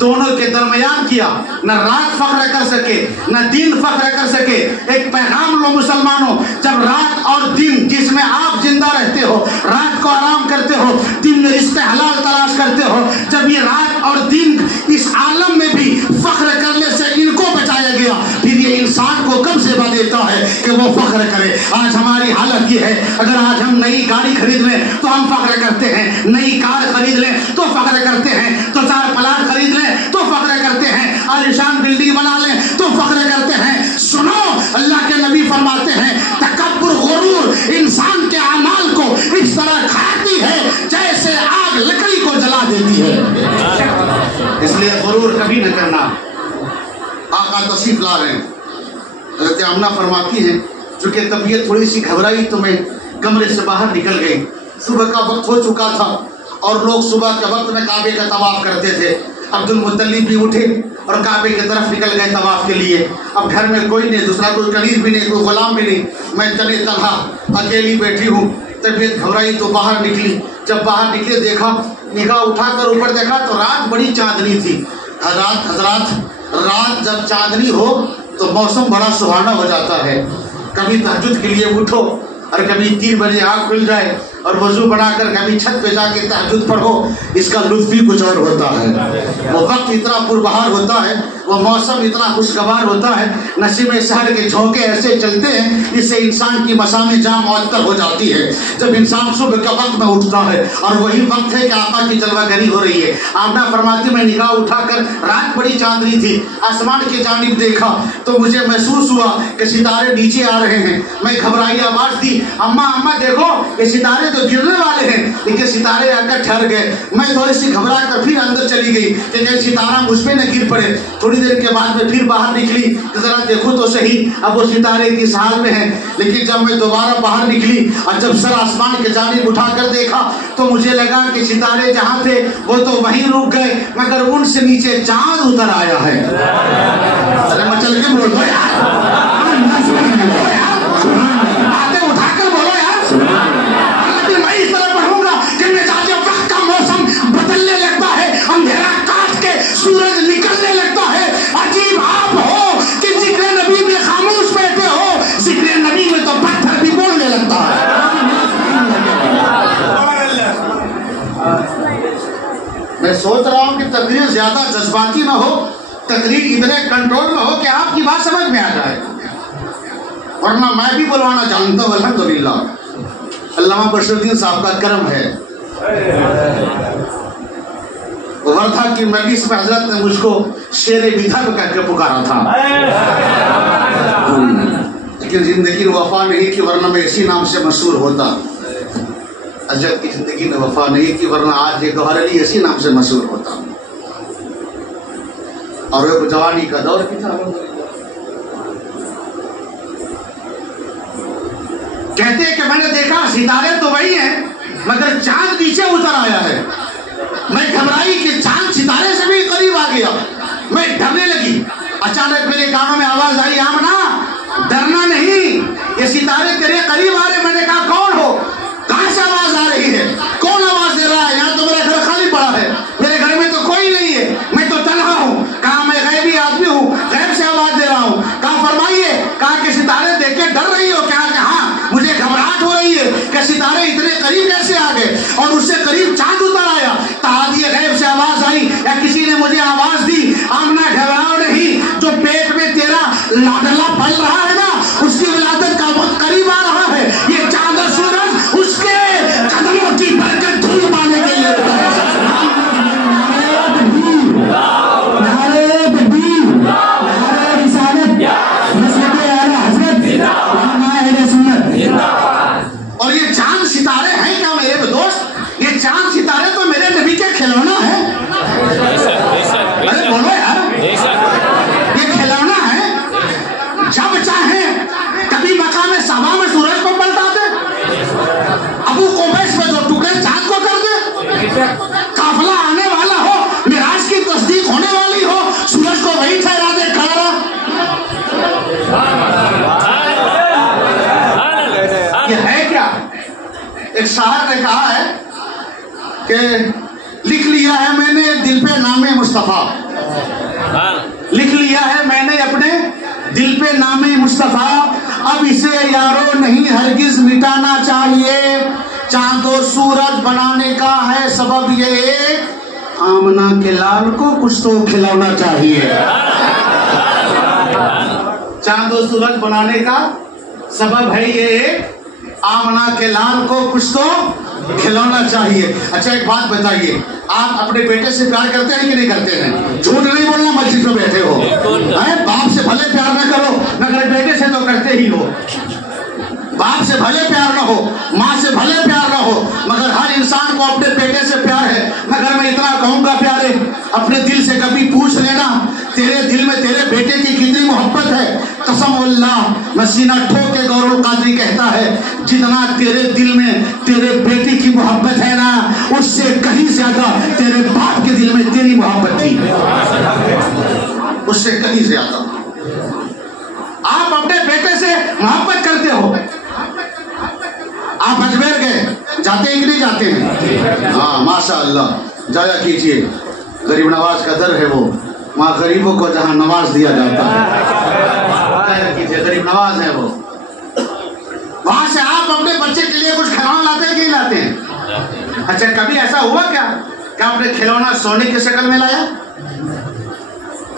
دونوں کے درمیان کیا، نہ رات فخر کر سکے نہ دن فخر کر سکے۔ ایک پیغام لو مسلمانوں، جب رات اور دن جس میں آپ زندہ رہتے ہو، رات کو آرام کرتے ہو، دن میں رزق حلال تلاش کرتے ہو، جب یہ رات اور دن اس عالم میں بھی فخر کرنے سے ان کو بچایا گیا، پھر یہ انسان کو کب سے دیتا ہے کہ وہ فخر کرے۔ آج ہماری حالت یہ ہے، اگر آج ہم نئی گاڑی خرید لیں تو ہم فخر کرتے ہیں، نئی کار خرید لیں تو فخر کرتے ہیں، تو 4 پلاٹ خرید لیں تو فخر کرتے ہیں، عالیشان بلڈنگ بنا لیں تو فخر کرتے ہیں۔ سنو اللہ کے نبی فرماتے ہیں تکبر غرور انسان کے اعمال کو اس طرح کھاتی ہے جیسے آگ لکڑی کو جلا دیتی ہے، اس لیے غرور کبھی نہ کرنا۔ آقا تشریف لا رہے ہیں، حضرت آمنہ فرماتی ہیں چونکہ طبیعت تھوڑی سی گھبرائی تو میں کمرے سے باہر نکل گئی، صبح کا وقت ہو چکا تھا اور لوگ صبح کے وقت میں کعبے کا طواف کرتے تھے۔ عبد المطلب بھی اٹھے اور کعبے کی طرف نکل گئے طواف کے لیے۔ اب گھر میں کوئی نہیں، دوسرا کوئی کنیز بھی نہیں، کوئی غلام بھی نہیں، میں تنہا تنہا اکیلی بیٹھی ہوں۔ طبیعت گھبرائی تو باہر نکلی، جب باہر نکلے دیکھا، نگاہ اٹھا کر اوپر دیکھا تو رات بڑی چاندنی تھی۔ حضرات رات جب چاندنی ہو تو موسم بڑا سہانا ہو جاتا ہے، کبھی تہجد کے لیے اٹھو اور کبھی 3 بجے آنکھ کھل جائے اور وضو بنا کر کبھی چھت پہ جا کے تہجد پڑھو، اس کا لطف بھی کچھ اور ہوتا ہے۔ وہ وقت اتنا پربہار ہوتا ہے، وہ موسم اتنا خوشگوار ہوتا ہے، نسیم سحر کے جھونکے ایسے چلتے ہیں جس سے انسان کی مسام جاں معطر ہو جاتی ہے۔ جب انسان صبح کے وقت میں اٹھتا ہے اور وہی وقت ہے کہ آقا کی جلوہ گری ہو رہی ہے۔ آمنہ فرماتی میں نگاہ اٹھا کر، رات بڑی چاندنی تھی، آسمان کی جانب دیکھا تو مجھے محسوس ہوا کہ ستارے نیچے آ رہے ہیں۔ میں گھبرائی آواز دی، اماں اماں دیکھو یہ ستارے تو گرنے والے ہیں، لیکن ستارے آ کر ٹھہر گئے۔ میں تھوڑی سی گھبرا کر پھر اندر چلی گئی کہ کہیں ستارہ مجھ پہ نہ گر پڑے۔ تھوڑی دیر کے بعد میں پھر باہر نکلی کہ ذرا دیکھو تو صحیح اب وہ ستارے کس حال میں ہیں۔ لیکن جب میں دوبارہ باہر نکلی اور جب سر آسمان کے جانب اٹھا کر دیکھا تو مجھے لگا کہ ستارے جہاں تھے وہ تو وہیں رک گئے، مگر ان سے نیچے چاند اتر آیا ہے۔ ارے مچل کے بول دو یار، باتیں اٹھا کر بولو یار۔ میں اس طرح پڑھوں گا کہ مزاج وقت کا موسم بدلنے لگتا ہے، اندھیرا کاٹ کے سورج نکلنے لگتا ہے۔ عجیب آپ ہو کہ ذکر نبی میں خاموش بیٹھے ہو، ذکر نبی میں تو پتھر بھی بولنے لگتا ہے۔ میں سوچ رہا ہوں کہ تقریر زیادہ جذباتی نہ ہو، تقریر اتنے کنٹرول میں ہو کہ آپ کی بات سمجھ میں آ جائے، ورنہ میں بھی بلوانا جانتا ہوں۔ الحمدللہ علامہ بشیر الدین صاحب کا کرم ہے، وردھا کی مجلس میں حضرت نے مجھ کو شیر بدھا کہہ کے پکارا تھا، لیکن زندگی نے وفا نہیں کی، ورنہ میں اسی نام سے مشہور ہوتا۔ حضرت کی زندگی نے وفا نہیں کی، ورنہ آج یہ گوہر علی اسی نام سے مشہور ہوتا، اور وہ جوانی کا دور بھی تھا۔ کہتے ہیں کہ میں نے دیکھا ستارے تو وہی ہیں مگر چاند نیچے اتر آیا ہے۔ میں گھبرائی کہ چاند ستارے سے بھی قریب آ گیا، میں ڈرنے لگی۔ اچانک میرے کانوں میں آواز آئی، آمنہ ڈرنا نہیں، یہ ستارے تیرے قریب آ رہے۔ میں نے کہا کون ہو؟ کہاں سے آواز آ رہی ہے؟ کون آواز دے رہا ہے؟ یہاں تو میرا گھر خالی پڑا ہے، میرے گھر میں تو کوئی نہیں ہے، میں تو تنہا ہوں۔ کہا میں غیبی آدمی ہوں، غیب سے آواز دے رہا ہوں۔ کہا فرمائیے، کہا کہ ستارے دیکھ کے ڈر رہی ہو؟ کہا کہ ہاں مجھے گھبراہٹ ہو رہی ہے کہ ستارے اتنے قریب کیسے آ گئے، اور اس سے قریب چاند اتر آیا۔ تعالی غیب سے آواز آئی یا کسی نے مجھے آواز دی، آمنہ گھبراؤ نہیں، جو پیٹ میں تیرا لاڈلا پل رہا ہے نا، اس کی ولادت کا وقت قریب آ رہا ہے۔ یہ چاند اور سورج اس کے قدموں کی برکت دھول پانے کے لیے اور یہ چاند ستارے ہیں کیا میرے دوست؟ یہ چاند ستارے تو میرے نبی کے کھلونا ہے۔ ارے بولو یار، یہ کھلونا ہے۔ جب چاہیں کبھی مقام صبا میں سورج کو پلٹاتے، ابو قبیس میں دو ٹکڑے چاند کو کر دے، قافلہ آنے والا ہو، معراج کی تصدیق ہونے والی ہو، سورج کو وہی ٹھہرا دے کھڑا رہا۔ یہ ہے کیا؟ ایک شاعر نے کہا ہے کہ لکھ لیا ہے میں نے دل پہ نام مصطفیٰ، لکھ لیا ہے میں نے اپنے دل پہ نام مصطفیٰ، اب اسے یارو نہیں ہرگز مٹانا چاہیے، چاند و سورج بنانے کا ہے سبب یہ ایک، آمنہ کے لال کو کچھ تو کھلانا چاہیے۔ چاند و سورج بنانے کا سبب ہے یہ ایک، آمنہ کے لال کو کچھ تو کھلانا چاہیے۔ اچھا ایک بات بتائیے، آپ اپنے بیٹے سے پیار کرتے ہیں کہ نہیں کرتے ہیں؟ جھوٹ نہیں بولنا، مسجد میں بیٹھے ہو، باپ سے بھلے پیار نہ کرو مگر بیٹے سے تو کرتے ہی ہو۔ باپ سے بھلے پیار نہ ہو، ماں سے بھلے پیار نہ ہو، مگر ہر انسان کو اپنے بیٹے سے پیار ہے۔ مگر میں اتنا کہوں گا پیارے، اپنے دل سے کبھی پوچھ لینا تیرے دل میں تیرے بیٹے کی کتنی محبت ہے۔ قسم اللہ، میں سینہ ٹھوک کے گور القادری کہتا ہے، جتنا تیرے دل میں تیرے بیٹے کی محبت ہے نا، اس سے کہیں زیادہ تیرے باپ کے دل میں تیری محبت تھی، اس سے کہیں زیادہ۔ آپ اپنے بیٹے سے محبت کرتے ہو۔ آپ اجمیر گئے، جاتے ہیں کہ نہیں جاتے ہیں؟ ہاں ماشاء اللہ، جایا کیجئے، غریب نواز کا در ہے وہ، وہاں غریبوں کو جہاں نواز دیا جاتا ہے، جایا کیجئے، غریب نواز ہے وہ۔ وہاں سے آپ اپنے بچے کے لیے کچھ کھلونا لاتے ہیں کہ نہیں لاتے ہیں؟ اچھا کبھی ایسا ہوا کیا کہ آپ نے کھلونا سونے کی شکل میں لایا؟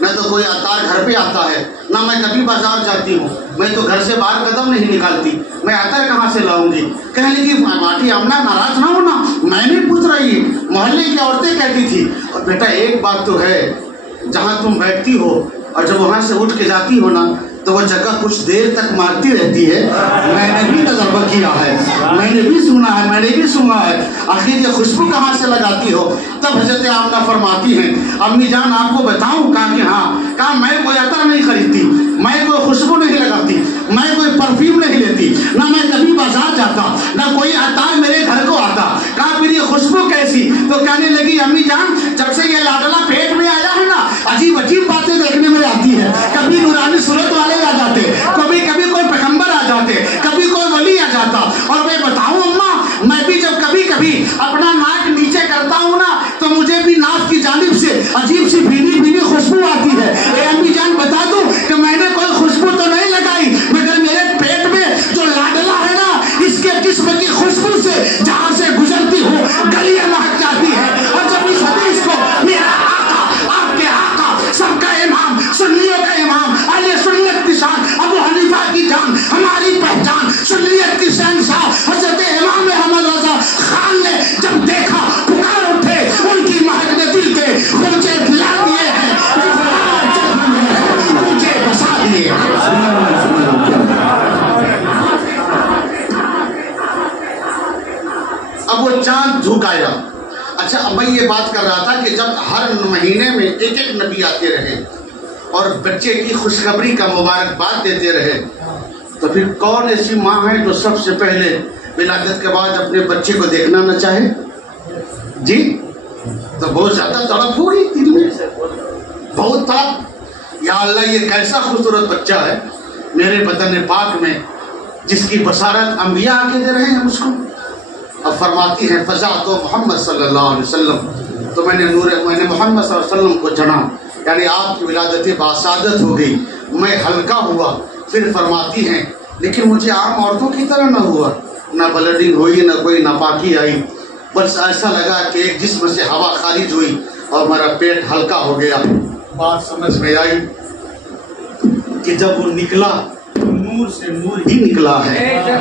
نہ تو کوئی عطار گھر پہ آتا ہے، نہ میں کبھی بازار جاتی ہوں، میں تو گھر سے باہر قدم نہیں نکالتی، میں عطر کہاں سے لاؤں گی؟ کہنے لگی باٹی آمنہ ناراض نہ ہونا، میں نہیں پوچھ رہی، محلے کی عورتیں کہتی تھی۔ اور بیٹا ایک بات تو ہے، جہاں تم بیٹھتی ہو اور جب وہاں سے اٹھ کے جاتی ہو نا تو وہ جگہ کچھ دیر تک مارتی رہتی ہے، میں نے بھی تجربہ کیا ہے، میں نے بھی سنا ہے، میں نے بھی سنا ہے، آخر یہ خوشبو کہاں سے لگاتی ہو؟ تب حضرت آمنہ فرماتی ہیں امی جان آپ کو بتاؤں؟ کہا کہ ہاں۔ کہا میں کوئی عطر نہیں خریدتی، میں کوئی خوشبو نہیں لگاتی، میں کوئی پرفیوم نہیں لیتی، نہ میں کبھی بازار جاتا، نہ کوئی عطار میرے گھر کو آتا۔ کہا پھر یہ خوشبو کیسی؟ تو کہنے لگی امی جان جب سے یہ لاڈلا پیٹ میں آیا ہے نا عجیب عجیب باتیں دیکھنے میں آتی ہے، کبھی نورانی صورت والے آ جاتے، کبھی کوئی پیغمبر آ جاتے، کبھی کوئی ولی آ جاتا۔ اور میں بتاؤں اماں میں بھی جب کبھی کبھی اپنا ناک نیچے کرتا ہوں نا تو مجھے بھی ناک کی جانب سے عجیب سی بھینی بھینی خوشبو آتی ہے۔ اے امی جان بتا دوں کہ میں نے کوئی خوشبو تو نہیں لگائی، مگر میرے پیٹ میں جو لاڈلا ہے نا اس کے جسم کی خوشبو سے جہاں سے گزرتی ہوں گلیاں مہک جاتی ہے۔ اور جب اس حدیث کو میرا آقا، آپ کے آقا، سب کا امام، سنیوں کا امام، اہل سنت کی شان، ابو حنیفہ کی جان، ہماری پہچان، سنیت کی شہنشاہ حضرت امام احمد رضا خان نے جب دیکھا پکار اٹھے، ان کی مہک نے دل کے خرچے دلا دیے ہیں، مجھے بسا دیے۔ اب وہ چاند جھکایا۔ اچھا اب میں یہ بات کر رہا تھا کہ جب ہر مہینے میں ایک ایک نبی آتے رہے اور بچے کی خوشخبری کا مبارکباد دیتے رہے تو پھر کون ایسی ماں ہے جو سب سے پہلے ولادت کے بعد اپنے بچے کو دیکھنا نہ چاہے؟ جی تو بہت زیادہ تڑپ ہوگی دل میں، بہت تڑپ، یا اللہ یہ کیسا خوبصورت بچہ ہے میرے بدن پاک میں جس کی بشارت انبیاء آ کے دے رہے ہیں مجھ کو۔ اب فرماتی ہیں فضا تو محمد صلی اللہ علیہ وسلم، تو میں نے محمد صلی اللہ علیہ وسلم کو جنا، یعنی آپ کی ولادت باسعادت ہو گئی، میں ہلکا ہوا۔ پھر فرماتی ہیں لیکن مجھے عام عورتوں کی طرح نہ ہوا، نہ بلڈنگ ہوئی، نہ کوئی ناپاکی آئی، بس ایسا لگا کہ ایک جسم سے ہوا خارج ہوئی اور میرا پیٹ ہلکا ہو گیا۔ بات سمجھ میں آئی کہ جب وہ نکلا نور سے نور ہی نکلا ہے،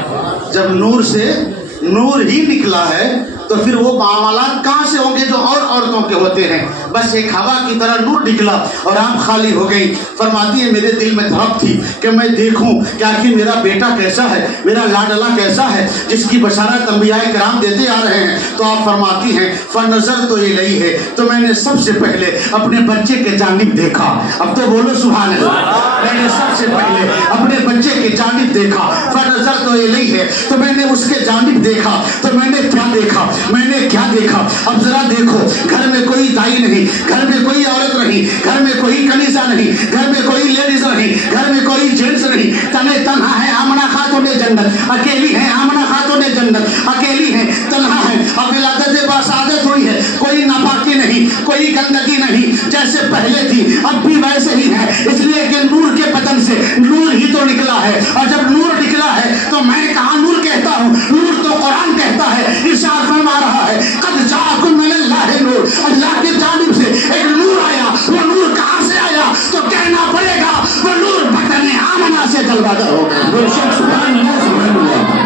جب نور سے نور ہی نکلا ہے تو پھر وہ معاملات کہاں سے ہوں گے جو اور عورتوں کے ہوتے ہیں؟ بس ایک ہوا کی طرح نور نکلا اور آنکھ خالی ہو گئی۔ فرماتی ہے میرے دل میں دھڑک تھی کہ میں دیکھوں کہ آخر میرا بیٹا کیسا ہے، میرا لاڈلا کیسا ہے جس کی بشارت انبیاء کرام دیتے آ رہے ہیں۔ تو آپ فرماتی ہیں فنظر تو یہ نہیں ہے، تو میں نے سب سے پہلے اپنے بچے کے جانب دیکھا۔ اب تو بولو سبحان اللہ، میں نے سب سے پہلے اپنے بچے کے جانب دیکھا۔ فنظر تو یہ نہیں ہے، تو میں نے اس کے جانب دیکھا تو میں نے کیا دیکھا؟ میں نے کیا دیکھا؟ اب ذرا دیکھو، گھر میں کوئی دائی نہیں، گھر میں کوئی عورت نہیں، گھر میں کوئی کنیزہ نہیں، گھر میں کوئی لیڈیز نہیں، گھر میں کوئی جینٹس نہیں، تنے تنہا ہے آمنہ خاتون جنت، اکیلی ہے آمنہ خاتون جنت، اکیلی ہے، تنہا ہے، اب ولادت باسعادت ہوئی ہے، کوئی ناپاکی نہیں، کوئی گندگی نہیں، جیسے پہلے تھی اب بھی ویسے ہی ہے، اس لیے کہ نور کے بدن سے نور ہی تو نکلا ہے، اور جب نور نکلا ہے تو میں کہاں نور کہتا ہوں، نور تو قرآن کہتا ہے، ارشاد فرما رہا ہے قد جاءکم من اللہ نور، اللہ کی جانب سے ایک نور آیا۔ وہ نور کہاں سے آیا؟ تو کہنا پڑے گا وہ نور بدن آمنہ سے جلوہ گر ہو گیا۔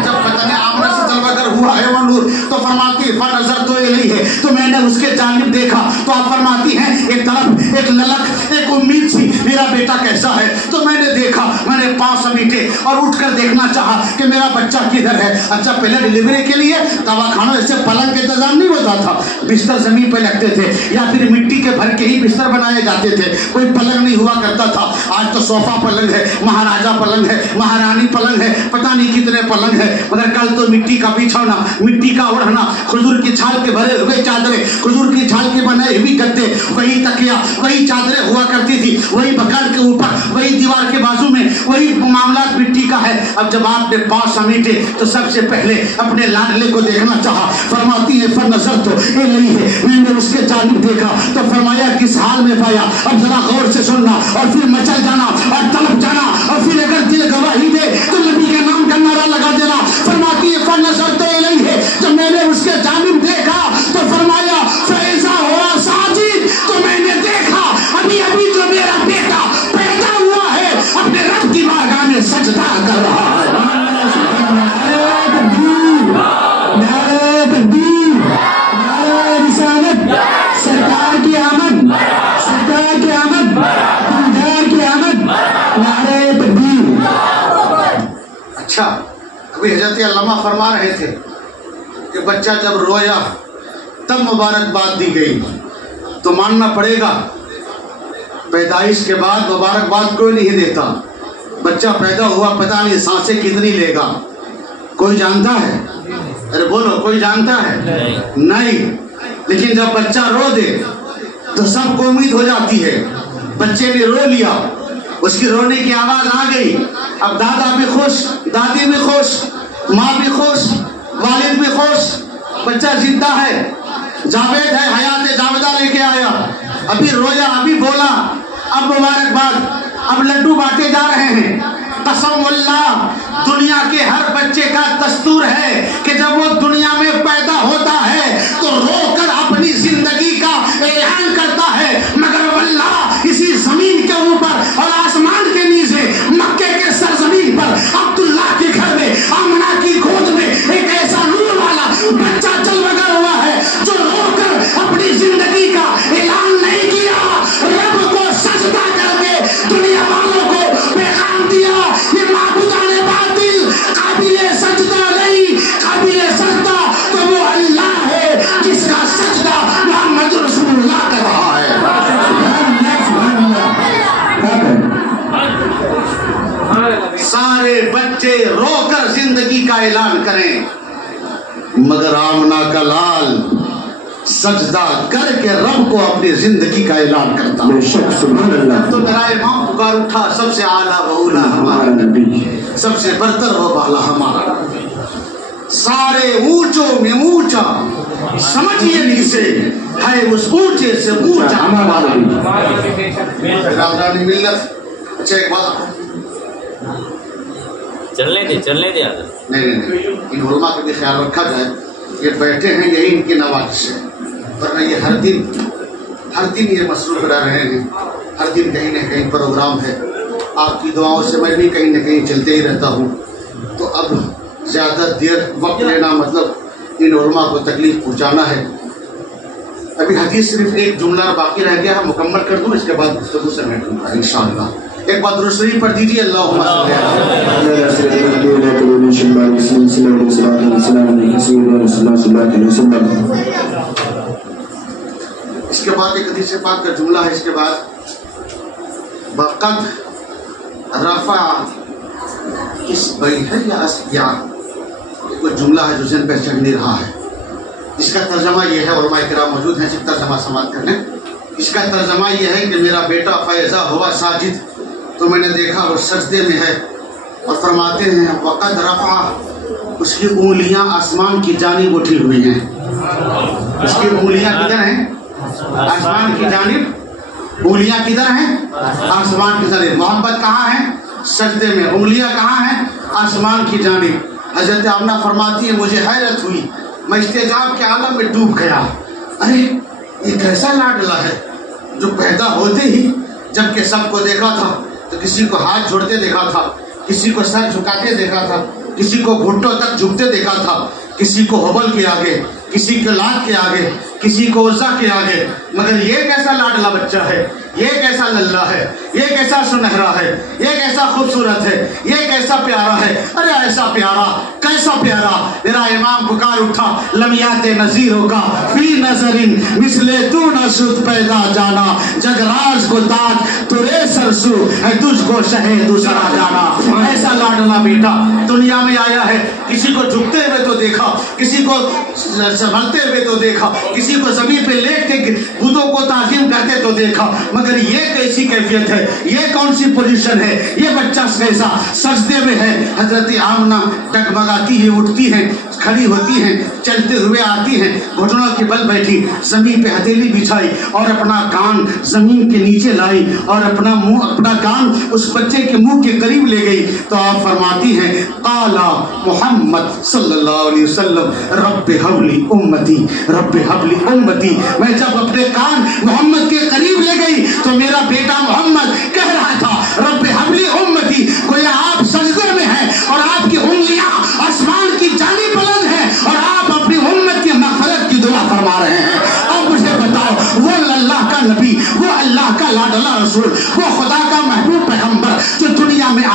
جب بدن آمنہ سے جلوہ گر ہوا ہے وہ نور، تو فرماتی فنظر تو یہ نہیں ہے، تو میں نے اس کے جانب دیکھا۔ تو آپ فرماتی ہیں ایک طرف ایک للک، ایک امید تھی میرا بیٹا کیسا ہے، تو میں نے دیکھا، میں نے پاؤں سمیٹے اور اٹھ کر دیکھنا چاہا کہ میرا بچہ کدھر ہے۔ اچھا پہلے ڈلیوری کے لیے دواخانوں سے پلنگ کا انتظام نہیں ہوتا تھا، بستر زمین پہ لگتے تھے یا پھر مٹی کے بھر کے ہی بستر بنائے جاتے تھے، کوئی پلنگ نہیں ہوا کرتا تھا۔ آج تو صوفہ پلنگ ہے، مہاراجہ پلنگ ہے، مہارانی پلنگ ہے، پتہ نہیں کتنے پلنگ ہے، مگر کل تو مٹی کا بچھونا، مٹی کا اوڑھنا، کھجور کی چھال کے بھرے ہوئے چادریں، کھجور کی چھال کے بنائے ہوئی گدے، وہی تکیا، وہی چادریں ہوا کرتی تھی، وہی بکڑ کے اوپر، وہی دیوار کے بازو میں، وہی معاملات مٹی کا ہے۔ اب جب آپ نے پاؤں سمیٹے تو سب سے پہلے اپنے لاڈلے کو دیکھنا چاہا۔ فرماتی ہے فنظر تو یہ نہیں ہے، میں نے اس کے جانب دیکھا تو فرمایا کس حال میں پایا؟ اب ذرا غور سے سننا اور پھر مچل جانا اور تڑپ جانا، اور پھر اگر دل گواہی دے تو نبی کے نام کا نعرہ لگا دینا۔ فرماتی ہے فنظر تو یہ نہیں ہے، تو میں نے اس کے جانب دیکھا تو فرمایا فیضا ہوا ساجد، تو میں نے دیکھا ابھی ابھی جو میرا ابھی حضرت علامہ فرما رہے تھے کہ بچہ جب رویا تب مبارکباد دی گئی، تو ماننا پڑے گا پیدائش کے بعد مبارکباد کوئی نہیں دیتا. بچہ پیدا ہوا پتہ نہیں سانسیں کتنی لے گا، کوئی جانتا ہے؟ ارے بولو، کوئی جانتا ہے؟ نہیں. لیکن جب بچہ رو دے تو سب کو امید ہو جاتی ہے. بچے نے رو لیا، اس کی رونے کی آواز آ گئی، اب دادا بھی خوش، دادی بھی خوش، ماں بھی خوش، والد بھی خوش. بچہ زندہ ہے، جاوید ہے، حیات جاویدہ لے کے آیا، ابھی رویا، ابھی بولا، اب مبارکباد، اب لڈو بانٹے جا رہے ہیں. قسم اللہ، دنیا کے ہر بچے کا دستور ہے کہ جب وہ دنیا میں پیدا ہوتا ہے تو رو کر اپنی زندگی کا اعلان کرتا ہے، مگر واللہ اسی زمین کے اوپر اور آسمان کے نیچے مکے کے سرزمین پر عبداللہ کے گھر میں آمنہ کی گود میں ایک ایسا نور والا بچہ چل بغیر ہوا ہے جو رو کر اپنی زندگی کا اعلان نہیں کیا، رب کو سجدہ کر کے دنیا والوں کو پیغام دیا، یہ معبودان باطل قابل سجدہ نہیں، قابل سجدہ تو وہ اللہ ہے جس کا سجدہ محمد رسول اللہ کر رہا ہے. سارے بچے رو کر زندگی کا اعلان کریں، مگر آمنہ کا لال سجدہ کر کے رب کو اپنی زندگی کا اعلان کرتا. بے شک سبحان اللہ. تو میرا امام پکار اٹھا، سب سے اعلیٰ و اولا ہمارا نبی، سب سے برتر و بالا ہمارا، سارے اونچوں میں اونچا، سمجھیے نیچے ہے اس اونچے سے اونچا ہمارا نبی. برادران ملت، اچھا ایک بات چلنے دے حضرت. نہیں، ان علماء کا بھی خیال رکھا جائے. یہ بیٹھے ہیں یہی ان کی نوازش ہے، ورنہ یہ ہر دن یہ مصروف رہ رہے ہیں. ہر دن کہیں نہ کہیں پروگرام ہے. آپ کی دعاؤں سے میں بھی کہیں نہ کہیں چلتے ہی رہتا ہوں. تو اب زیادہ دیر وقت لینا مطلب ان علماء کو تکلیف پہنچانا ہے. ابھی حدیث صرف ایک جملہ باقی رہ گیا، مکمل کر دوں، اس کے بعد گفتگو سے میں دوں گا انشاءاللہ. ایک بات درود شریف پڑھ دیجیے. اللہم اس کے بعد ایک حدیث پاک کا جملہ ہے. اس کے بعد وقد رفع اس بیہ یا اسیا، کوئی جملہ ہے جو ذہن پہ چڑھ نہیں رہا ہے. اس کا ترجمہ یہ ہے، علماء کرام موجود ہیں، صرف ترجمہ سماعت کر لیں. اس کا ترجمہ یہ ہے کہ میرا بیٹا فیضا ہوا ساجد، تو میں نے دیکھا وہ سجدے میں ہے. اور فرماتے ہیں وقد رفع، اس کی انگلیاں آسمان کی جانب اٹھی ہوئی ہیں. اس کی انگلیاں کدھر ہیں؟ آسمان کی جانب. انگلیاں کدھر ہیں؟ آسمان کی جانب. محبت کہاں ہے؟ سجدے میں. انگلیاں کہاں ہیں؟ آسمان کی جانب. حضرت آمنہ فرماتی ہے مجھے حیرت ہوئی، میں استعجاب کے عالم میں ڈوب گیا. ارے یہ کیسا لاڈلا ہے جو پیدا ہوتے ہی جبکہ سب کو دیکھا تھا تو کسی کو ہاتھ جوڑتے دیکھا تھا، کسی کو سر جھکاتے دیکھا تھا، کسی کو گھٹنوں تک جھکتے دیکھا تھا، کسی کو حبل کے آگے، کسی کو لات کے آگے، کسی کو عزا کے آگے. مگر یہ کیسا لاڈلا بچہ ہے، یہ کیسا للہ ہے، یہ کیسا سنہرا ہے، یہ کیسا خوبصورت ہے، یہ کیسا پیارا ہے. ارے ایسا پیارا، کیسا پیارا. میرا امام پکار اٹھا، لمیات نظیروں کا فی نظرن مثل تو نہ شد پیدا جانا، جگ راز کو تاج ترے سرسو ہے تجھ کو شہ دوسرا جانا. ایسا لاڈلا بیٹا دنیا میں آیا ہے. کسی کو جھکتے ہوئے تو دیکھا، کسی کو سنبھلتے ہوئے تو دیکھا، کسی کو زمین پہ لیٹ کے بتوں کو تعظیم کرتے تو دیکھا. مگر یہ کیسی کیفیت ہے، یہ کون سی پوزیشن ہے، یہ بچہ کیسا سجدے میں ہے. حضرت آمنہ ڈگمگاتی ہوئی اٹھتی ہیں، کھڑی ہوتی ہیں، چلتے ہوئے آتی ہیں، گھٹنوں کے بل بیٹھی، زمین پہ ہتھیلی بچھائی اور اپنا کان زمین کے نیچے لائی اور اپنا کان اس بچے کے منہ کے قریب لے گئی. تو آپ فرماتی ہیں قال محمد صلی اللہ علیہ وسلم رب حبلی امتی، رب حبلی امتی. میں جب اپنے کان محمد کے قریب لے گئی تو میرا بیٹا محمد کہہ رہا تھا رب حبلی امتی. گویا آپ سجدے میں ہیں اور آپ کی انگلیاں آسمان کی جانب بلند ہیں اور آپ اپنی امت کی مغفرت کی دعا فرما رہے ہیں. اب مجھے بتاؤ، وہ اللہ کا نبی، وہ اللہ کا لاڈلا رسول، وہ خدا کا محبوب پیغمبر جو دنیا میں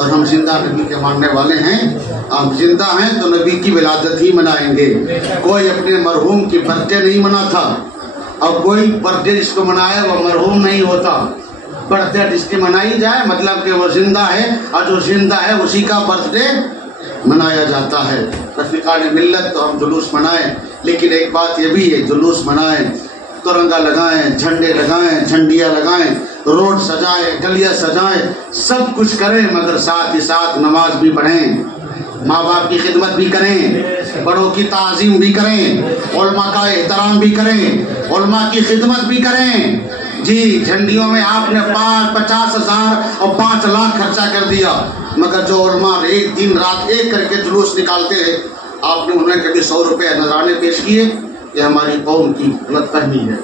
اور ہم زندہ نبی کے ماننے والے ہیں. آپ زندہ ہیں تو نبی کی ولادت ہی منائیں گے. کوئی اپنے مرحوم کی برتھ ڈے نہیں مناتا، اور کوئی برتھ ڈے جس کو منائے وہ مرحوم نہیں ہوتا. برتھ ڈے جس کی منائی جائے مطلب کہ وہ زندہ ہے، اور جو زندہ ہے اسی کا برتھ ڈے منایا جاتا ہے. رفیقان ملت تو ہم جلوس منائیں، لیکن ایک بات یہ بھی ہے، جلوس منائیں، ترنگا لگائیں، جھنڈے لگائیں، جھنڈیاں لگائیں، روڈ سجائیں، گلیاں سجائیں، سب کچھ کریں، مگر ساتھ ہی ساتھ نماز بھی پڑھیں، ماں باپ کی خدمت بھی کریں، بڑوں کی تعظیم بھی کریں، علماء کا احترام بھی کریں، علماء کی خدمت بھی کریں. جی جھنڈیوں میں آپ نے 50,000 اور 5 لاکھ خرچہ کر دیا، مگر جو علماء ایک دن رات ایک کر کے جلوس نکالتے ہیں، آپ نے انہیں کبھی 100 روپے نذرانے پیش کیے؟ یہ ہماری قوم کی غلط فہمی ہے.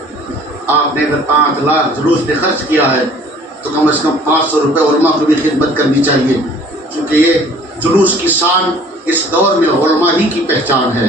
آپ نے اگر 5 لاکھ جلوس پہ خرچ کیا ہے تو کم از کم 500 روپے علماء کو بھی خدمت کرنی چاہیے، کیونکہ یہ جلوس کی شان اس دور میں علماء ہی کی پہچان ہے.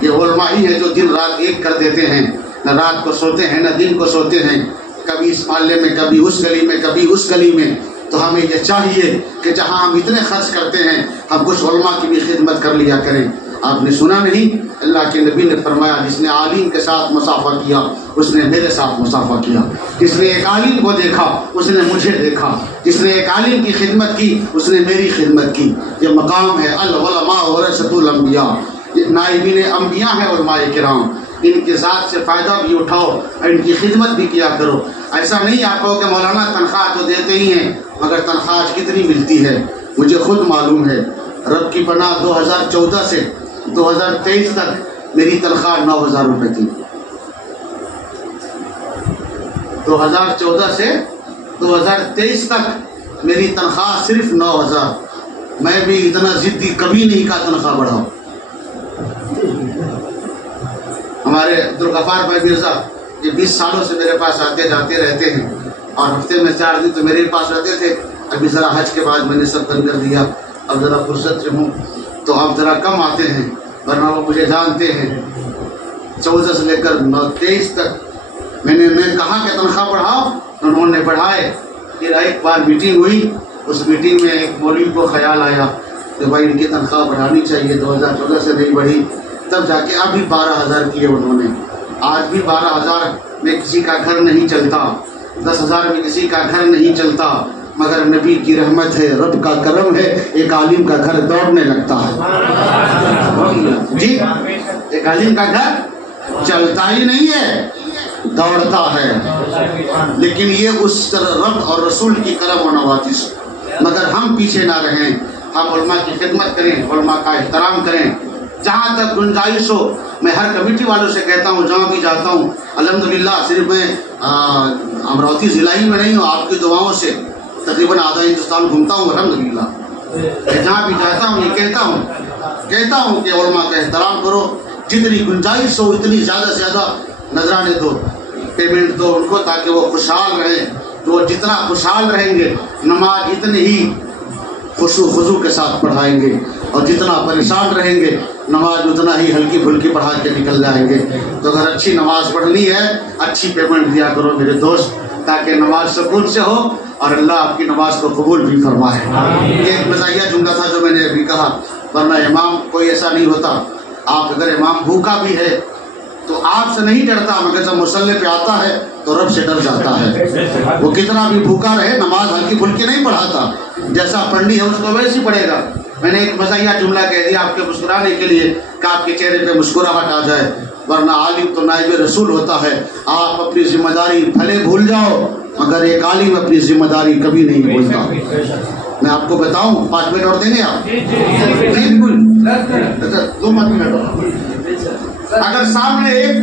یہ علماء ہی ہے جو دن رات ایک کر دیتے ہیں، نہ رات کو سوتے ہیں نہ دن کو سوتے ہیں، کبھی اس محلے میں کبھی اس گلی میں کبھی اس گلی میں. تو ہمیں یہ چاہیے کہ جہاں ہم اتنے خرچ کرتے ہیں ہم کچھ علماء کی بھی خدمت کر لیا کریں. آپ نے سنا نہیں، اللہ کے نبی نے فرمایا جس نے عالم کے ساتھ مسافہ کیا اس نے میرے ساتھ مسافہ کیا. جس نے ایک عالم کو دیکھا اس نے مجھے دیکھا، جس نے ایک عالم کی خدمت کی اس نے میری خدمت کی. یہ مقام ہے العلماء ورثۃ الانبیاء، یہ نائبین انبیاء ہیں علماء کرام. ان کے ذات سے فائدہ بھی اٹھاؤ اور ان کی خدمت بھی کیا کرو. ایسا نہیں آپ کو کہ مولانا تنخواہ تو دیتے ہی ہیں، مگر تنخواہ کتنی ملتی ہے مجھے خود معلوم ہے. رب کی پناہ 2014 سے 2023 تک میری تنخواہ 9,000 روپے تھی. 2014 سے 2023 تک میری تنخواہ صرف 9,000. میں بھی اتنا ضدی کبھی نہیں کہا تنخواہ بڑھاؤ. ہمارے عبدالغفار بھائی مرزا یہ 20 سالوں سے میرے پاس آتے جاتے رہتے ہیں، اور ہفتے میں 4 دن تو میرے پاس رہتے تھے. ابھی ذرا حج کے بعد میں نے سب بند کر دیا، اب ذرا فرصت سے ہوں تو اب ذرا کم آتے ہیں، ورنہ وہ مجھے جانتے ہیں. 14 سے لے کر 23 تک میں کہا کہ تنخواہ بڑھاؤ، انہوں نے بڑھائے. پھر ایک بار میٹنگ ہوئی، اس میٹنگ میں ایک مولوی کو خیال آیا کہ بھائی ان کی تنخواہ بڑھانی چاہیے. 2014 سے نہیں بڑھی، تب جا کے ابھی 12,000 کیے انہوں نے. آج بھی 12,000 میں کسی کا گھر نہیں چلتا، 10,000 میں کسی کا گھر نہیں چلتا، مگر نبی کی رحمت ہے، رب کا کرم ہے، ایک عالم کا گھر دوڑنے لگتا ہے. جی ایک عالم کا گھر چلتا ہی نہیں ہے، دوڑتا ہے. لیکن یہ اس رب اور رسول کی کرم و نوازش. مگر ہم پیچھے نہ رہیں، ہم علماء کی خدمت کریں، علماء کا احترام کریں. جہاں تک گنجائش ہو میں ہر کمیٹی والوں سے کہتا ہوں، جہاں بھی جاتا ہوں الحمدللہ، صرف میں امراوتی ضلع ہی میں نہیں ہوں، آپ کی دعاؤں سے تقریباً آدھا ہندوستان گھومتا ہوں الحمدللہ. جہاں بھی جاتا ہوں یہ کہتا ہوں کہ علماء کا احترام کرو، جتنی گنجائش ہو اتنی زیادہ سے زیادہ نذرانے دو، پیمنٹ دو ان کو، تاکہ وہ خوشحال رہیں. تو جتنا خوشحال رہیں گے نماز اتنی ہی خضوع کے ساتھ پڑھائیں گے، اور جتنا پریشان رہیں گے نماز اتنا ہی ہلکی پھلکی پڑھا کے نکل جائیں گے. تو اگر اچھی نماز پڑھنی ہے اچھی پیمنٹ دیا کرو میرے دوست، تاکہ نماز سکون سے ہو اور اللہ آپ کی نماز کو قبول بھی فرمائے. یہ ایک مزاحیہ جملہ تھا جو میں نے ابھی کہا، ورنہ امام کوئی ایسا نہیں ہوتا. آپ اگر امام بھوکا بھی ہے تو آپ سے نہیں ڈرتا، مگر جب مصلی پہ آتا ہے تو رب سے ڈر جاتا ہے. وہ کتنا بھی بھوکا رہے نماز ہلکی پھلکی نہیں پڑھاتا، جیسا پڑھنی ہے اس کو ویسے ہی پڑھے گا. میں نے ایک مزاحیہ جملہ کہہ دیا آپ کے مسکرانے کے لیے کہ آپ کے چہرے پہ مسکراہٹ آ جائے، ورنہ عالم تو نائب رسول ہوتا ہے. آپ اپنی ذمہ داری بھلے بھول جاؤ، مگر ایک عالم اپنی ذمہ داری کبھی نہیں بھولتا. میں آپ کو بتاؤں، 5 منٹ اور دیں گے آپ؟ بالکل 2 منٹ. اگر سامنے ایک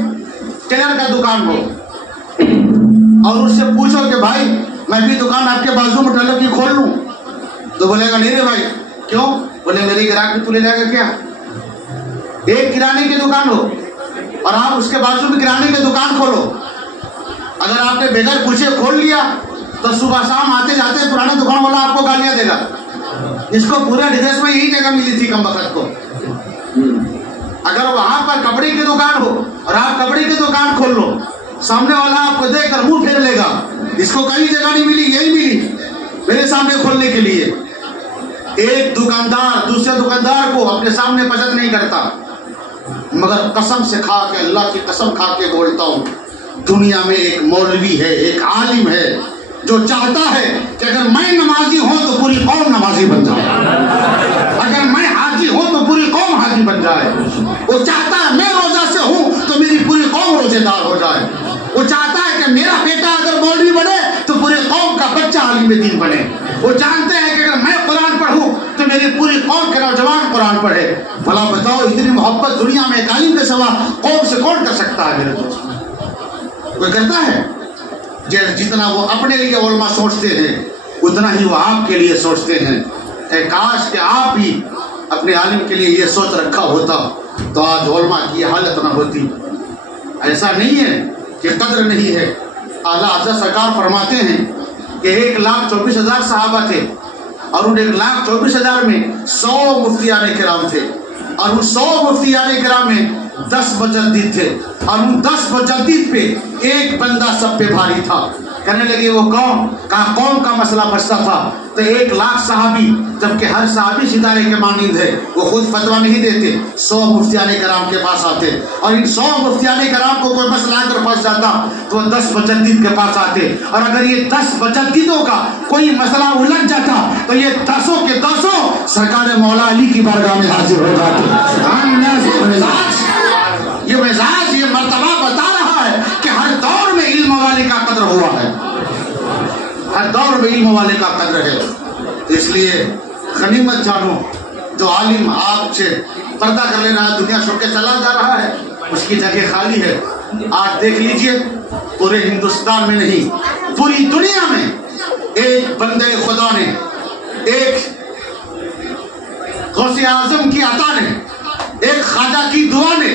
ٹیلر کا دکان ہو اور اس سے پوچھو کہ بھائی میں بھی دکان آپ کے بازو میں ٹیلر کی کھول لوں، تو بولے گا نہیں رے بھائی. کیوں؟ بولے میری گراہک بھی تو لے جائے گا کیا؟ ایک کرانے کی دکان ہو اور آپ اس کے بازو میں کرانے کی دکان کھولو، اگر آپ نے بغیر پوچھے کھول لیا تو صبح شام آتے جاتے پرانے دکان والا آپ کو گالیاں دے گا. اس کو پورے ایڈریس میں یہی جگہ ملی تھی کم وقت کو. اگر وہاں پر کپڑے کی دکان ہو اور آپ کپڑے کی دکان کھول لو، سامنے والا آپ کو دیکھ کر منہ پھیر لے گا، اس کو کہیں جگہ نہیں ملی، یہی ملی میرے سامنے کھولنے کے لیے. ایک دکاندار دوسرے دکاندار کو اپنے سامنے پسند نہیں کرتا، مگر قسم سے کھا کے، اللہ کی قسم کھا کے بولتا ہوں، دنیا میں ایک مولوی ہے، ایک عالم ہے جو چاہتا ہے کہ اگر میں نمازی ہوں تو پوری قوم نمازی بن جائے، اگر میں حاجی ہوں تو پوری قوم حاجی بن جائے۔ وہ چاہتا ہے میں روزہ سے ہوں تو میری پوری قوم روزے دار ہو جائے۔ وہ چاہتا ہے کہ میرا بیٹا اگر مولوی بنے تو پوری قوم کا بچہ عالم دین بنے۔ وہ جانتے ہیں کہ اگر میں قرآن پڑھوں تو میری پوری قوم کے نوجوان قرآن پڑھے۔ بھلا بتاؤ اتنی محبت دنیا میں ایک عالم کے سوا قوم سے کون کر سکتا ہے میرے دوست؟ کوئی کرتا ہے؟ جتنا وہ اپنے لیے علماء سوچتے ہیں اتنا ہی وہ آپ کے لیے سوچتے ہیں۔ اے کاش کہ آپ بھی اپنے عالم کے لیے یہ سوچ رکھا ہوتا تو آج علماء کی حالت نہ ہوتی۔ ایسا نہیں ہے کہ قدر نہیں ہے۔ اعلیٰ حضرت سرکار فرماتے ہیں کہ 1,24,000 صحابہ تھے اور ان 1,24,000 میں 100 مفتیان کرام تھے، اور ان 100 مفتیان کرام میں 10 مجدد تھے، اور ان 10 مجدد پہ ایک بندہ سب پہ بھاری تھا۔ کہنے لگے وہ قوم کا مسئلہ بچتا تھا تو 1,00,000 صحابی، جبکہ ہر صحابی ستارے کے مانند ہے، وہ خود فتویٰ نہیں دیتے، 100 مفتیان کرام کے پاس آتے، اور ان 100 مفتیان کرام کو کوئی مسئلہ کر پھنس جاتا تو وہ 10 مجدد کے پاس آتے، اور اگر یہ 10 مجددوں کا کوئی مسئلہ الجھ جاتا تو یہ 10 کے 10 سرکار مولا علی کی بارگاہ میں حاضر ہو جاتے۔ یہ مزاج، یہ مرتبہ بتا رہا ہے کہ ہر دور میں علم والے کا قدر ہوا ہے، ہر دور میں علم والے کا قدر ہے۔ اس لیے غنیمت جانو، جو عالم آپ سے پردہ کر لے رہا ہے، دنیا چھوڑ کے چلا جا رہا ہے، اس کی جگہ خالی ہے۔ آج دیکھ لیجئے پورے ہندوستان میں نہیں، پوری دنیا میں ایک بندے خدا نے، ایک غوث اعظم کی عطا نے، ایک خواجہ کی دعا نے،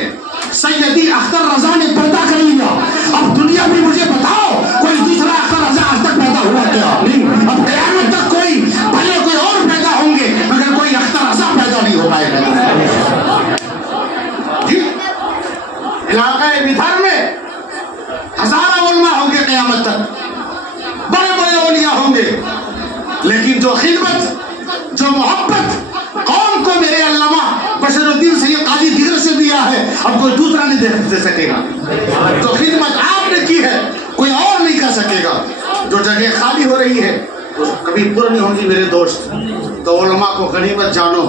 سیدی اختر رضا نے پردہ کر لیا۔ اب دنیا میں مجھے بتاؤ کوئی دوسرا اختر رضا آج تک پیدا ہوا کیا؟ نہیں۔ اب قیامت تک کوئی بھلے کوئی اور پیدا ہوں گے مگر کوئی اختر رضا پیدا نہیں ہو پائے گا۔ جی علاقہ بدھر میں ہزاروں علماء ہوں گے قیامت تک، بڑے بڑے اولیاء ہوں گے، لیکن جو خدمت، جو محبت قوم کو میرے علامہ بشر الدین سید قاضی دیگر سے دیا ہے اب کوئی دوسرا نہیں دے سکے گا۔ جو خدمت آپ نے کی ہے کوئی اور نہیں کر سکے گا۔ جو جگہ خالی ہو رہی ہے وہ کبھی پورا نہیں ہوگی میرے دوست۔ تو علماء کو غنیمت جانو۔